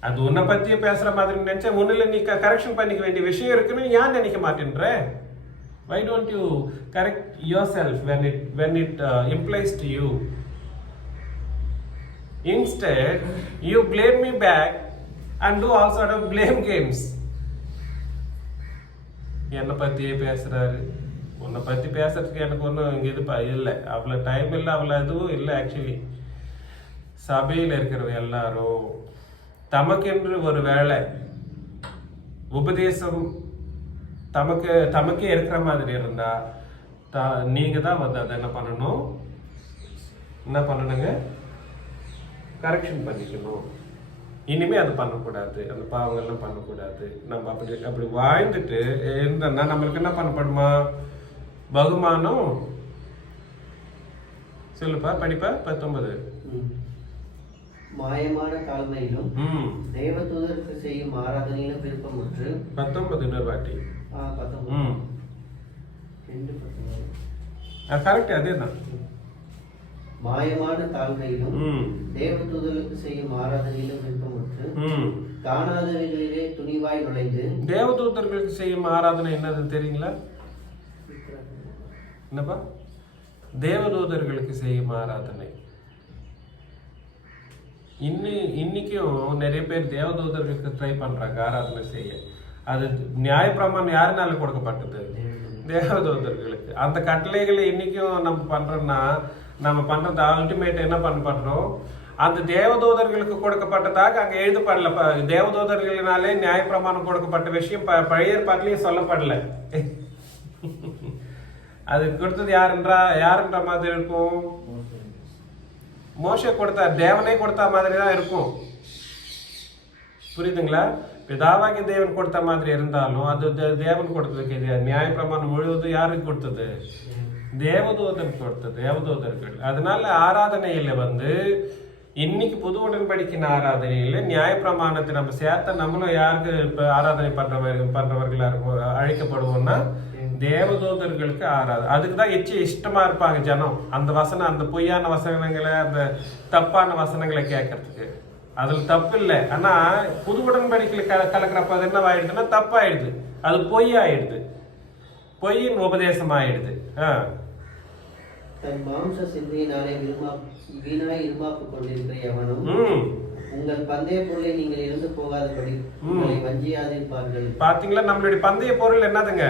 அது உன்னை பத்தியே பேசுற மாதிரி நினைச்சா உன்னில நீ கரெக்ஷன் பண்ணிக்க வேண்டிய விஷயம் இருக்குன்னு ஏன் நினைக்க மாட்டேன்ற? Why don't you correct yourself when it implies to you? Instead, you blame me back and do all sort of blame games. என்னை பத்தியே பேசுறாரு, உன்னை பத்தி பேசுறதுக்கு எனக்கு ஒன்றும் இங்கே இது இல்லை, அவ்வளோ டைம் இல்லை, அவ்வளோ இதுவும் இல்லை. ஆக்சுவலி சபையில் இருக்கிறவங்க எல்லாரும் தமக்கென்று ஒரு வேலை உபதேசம் தமக்கே இருக்கிற மாதிரி இருந்தா நீங்க தான் வந்து அதை என்ன பண்ணணுங்க, கரெக்ஷன் பண்ணிக்கணும். இனிமே அது பண்ணக்கூடாது, அந்த பாவங்கள்லாம் பண்ணக்கூடாது. நம்ம அப்படி வாழ்ந்துட்டு இருந்தோம்னா நம்மளுக்கு என்ன பண்ணப்படுமா? பகுமானம் சொல்லுப்பா, படிப்பா 19. மாயமான தாழ்மையிலும் தேவதூதருக்கு செய்யும் ஆராதனையிலும் விருப்பமுற்று. 19 இன்னொரு வாட்டி. 19 கரெக்ட், அதே தான். மாயமான தாழ்மையிலும் தேவதூதருக்கு செய்யும் ஆராதனையிலும் விருப்பமுற்று காணாதவைகளிலே துணிவாய் நுழைந்து. தேவதூதர்களுக்கு செய்யும் ஆராதனை என்னதுன்னு தெரியுங்களா? என்னப்பா? தேவதூதர்களுக்கு செய்யும் ஆராதனை. இன்னைக்கும் நிறைய பேர் தேவதூதர்களுக்கு ட்ரை பண்றாங்க ஆராதனை செய்ய. அது நியாயப்பிரமாணம் யாருனால கொடுக்கப்பட்டது? தேவதூதர்களுக்கு. அந்த கட்டளைகளை இன்னைக்கும் நம்ம பண்றோம்னா நம்ம பண்றது அல்டிமேட் என்ன பண்றோம்? அந்த தேவதூதர்களுக்கு கொடுக்கப்பட்டதாக அங்க எழுதப்படல. தேவதூதர்களினாலே நியாயப்பிரமாணம் கொடுக்கப்பட்ட விஷயம் பழைய ஏற்பாட்டிலேயே சொல்லப்படல. அது கொடுத்தது யாருன்ற மாதிரி இருக்கும்? மோசே கொடுத்தா, தேவனே கொடுத்த மாதிரி தான் இருக்கும். புரியுதுங்களா? பிதாவாகி தேவன் கொடுத்த மாதிரி இருந்தாலும் அது தேவன் கொடுத்ததுக்கு நியாயப்பிரமாணம் முழுவதும் யாருக்கு கொடுத்தது? தேவதூதன் கொடுத்தது, தேவதூதர்கள். அதனால ஆராதனையில வந்து இன்னைக்கு புது உடன்படிக்கையின் ஆராதனையில நியாயப்பிரமாணத்தை நம்ம சேர்த்த நம்மளும் யாருக்கு இப்ப ஆராதனை பண்றவர்களா இருக்கும் அழைக்கப்படுவோம்னா தேவதூதர்களுக்கு ஆராதனை. அதுக்கு தான் இஷ்டமா இருப்பாங்க ஜனம், அந்த வசனம், அந்த பொய்யான வசனங்களை, அந்த தப்பான வசனங்களை கேட்கறதுக்கு. அதுல தப்பு இல்லை. ஆனா புது உடன்படிக்கையில கலக்கிறப்ப அது என்ன ஆயிடுதுன்னா தப்பாயிடுது, அது பொய்யாயிடுது, பொய்யின் உபதேசம் ஆயிடுது. தன் மாம்ச சிந்தையினாலே வீணாய் இருமாப்பு கொண்டிருக்கிற எவனும் உங்கள் பந்தய பொருளை நீங்கள் இழந்து போகாதபடி உங்களை வஞ்சியாதிருப்பார்கள். பாத்தீங்களா, நம்மளுடைய பந்தய பொருள் என்னதுங்க?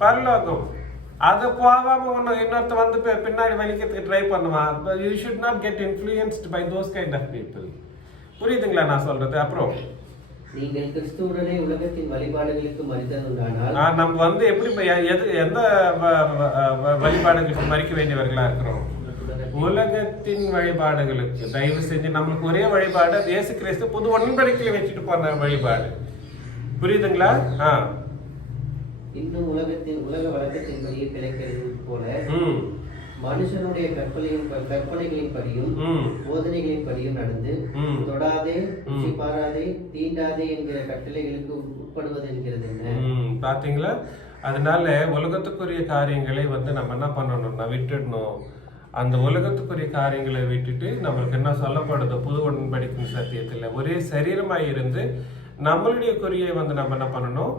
பரலோகம். அதை போகாம இன்னொருத்த வந்து பின்னாடி வலிக்கிறதுக்கு ட்ரை பண்ணுவான். You should not get influenced by those kind of people. புரியுதுங்களா நான் சொல்றது? அப்புறம் நீங்கள் கிறிஸ்துவுடனே உலகத்தின் வழிபாடுகளுக்கு மரித்ததுண்டானால் நம்ம வந்து எப்படி எந்த வழிபாடுகளுக்கு மறிக்க வேண்டியவர்களா இருக்கிறோம்? உலகத்தின் வழிபாடுகளுக்கு. தயவு செஞ்சு நம்மளுக்கு ஒரே வழிபாடு, அது இயேசு கிறிஸ்து புது உடன்படிக்கையில வச்சுட்டு போன வழிபாடு. புரியுதுங்களா? இன்னும் உலக வழக்கத்தின்படியே பிழைக்கிறது போல மனுஷனுடைய கற்பனைகளின் படியும் போதனைகளின் படியும் நடந்து தொடாதே, ருசி பாராதே, தீண்டாதே என்கிற கட்டளைகளுக்கு உட்படுவது என்கிறது என்ன? பாத்தீங்களா? அதனால உலகத்துக்குரிய காரியங்களை வந்து நம்ம என்ன பண்ணணும்னா விட்டுடணும். அந்த உலகத்துக்குரிய காரியங்களை விட்டுட்டு நம்மளுக்கு என்ன சொல்லப்படுது புது உடன்படிக்கையின் சத்தியத்தில் ஒரே சரீரமாய் இருந்து நம்மளுடைய குறியை வந்து நம்ம என்ன பண்ணணும்,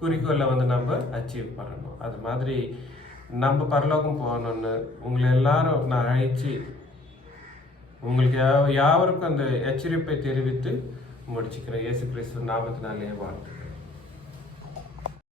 குறிக்கோளை வந்து நம்ம அச்சீவ் பண்ணணும். அது மாதிரி நம்ம பரலோகம் போகணும்னு உங்களை எல்லாரும் நான் அழைச்சி உங்களுக்கு யாவருக்கும் அந்த எச்சரிப்பை தெரிவித்து முடிச்சுக்கிறேன். இயேசு கிறிஸ்து நாமத்தினாலே வாழ்த்துக்கிறேன்.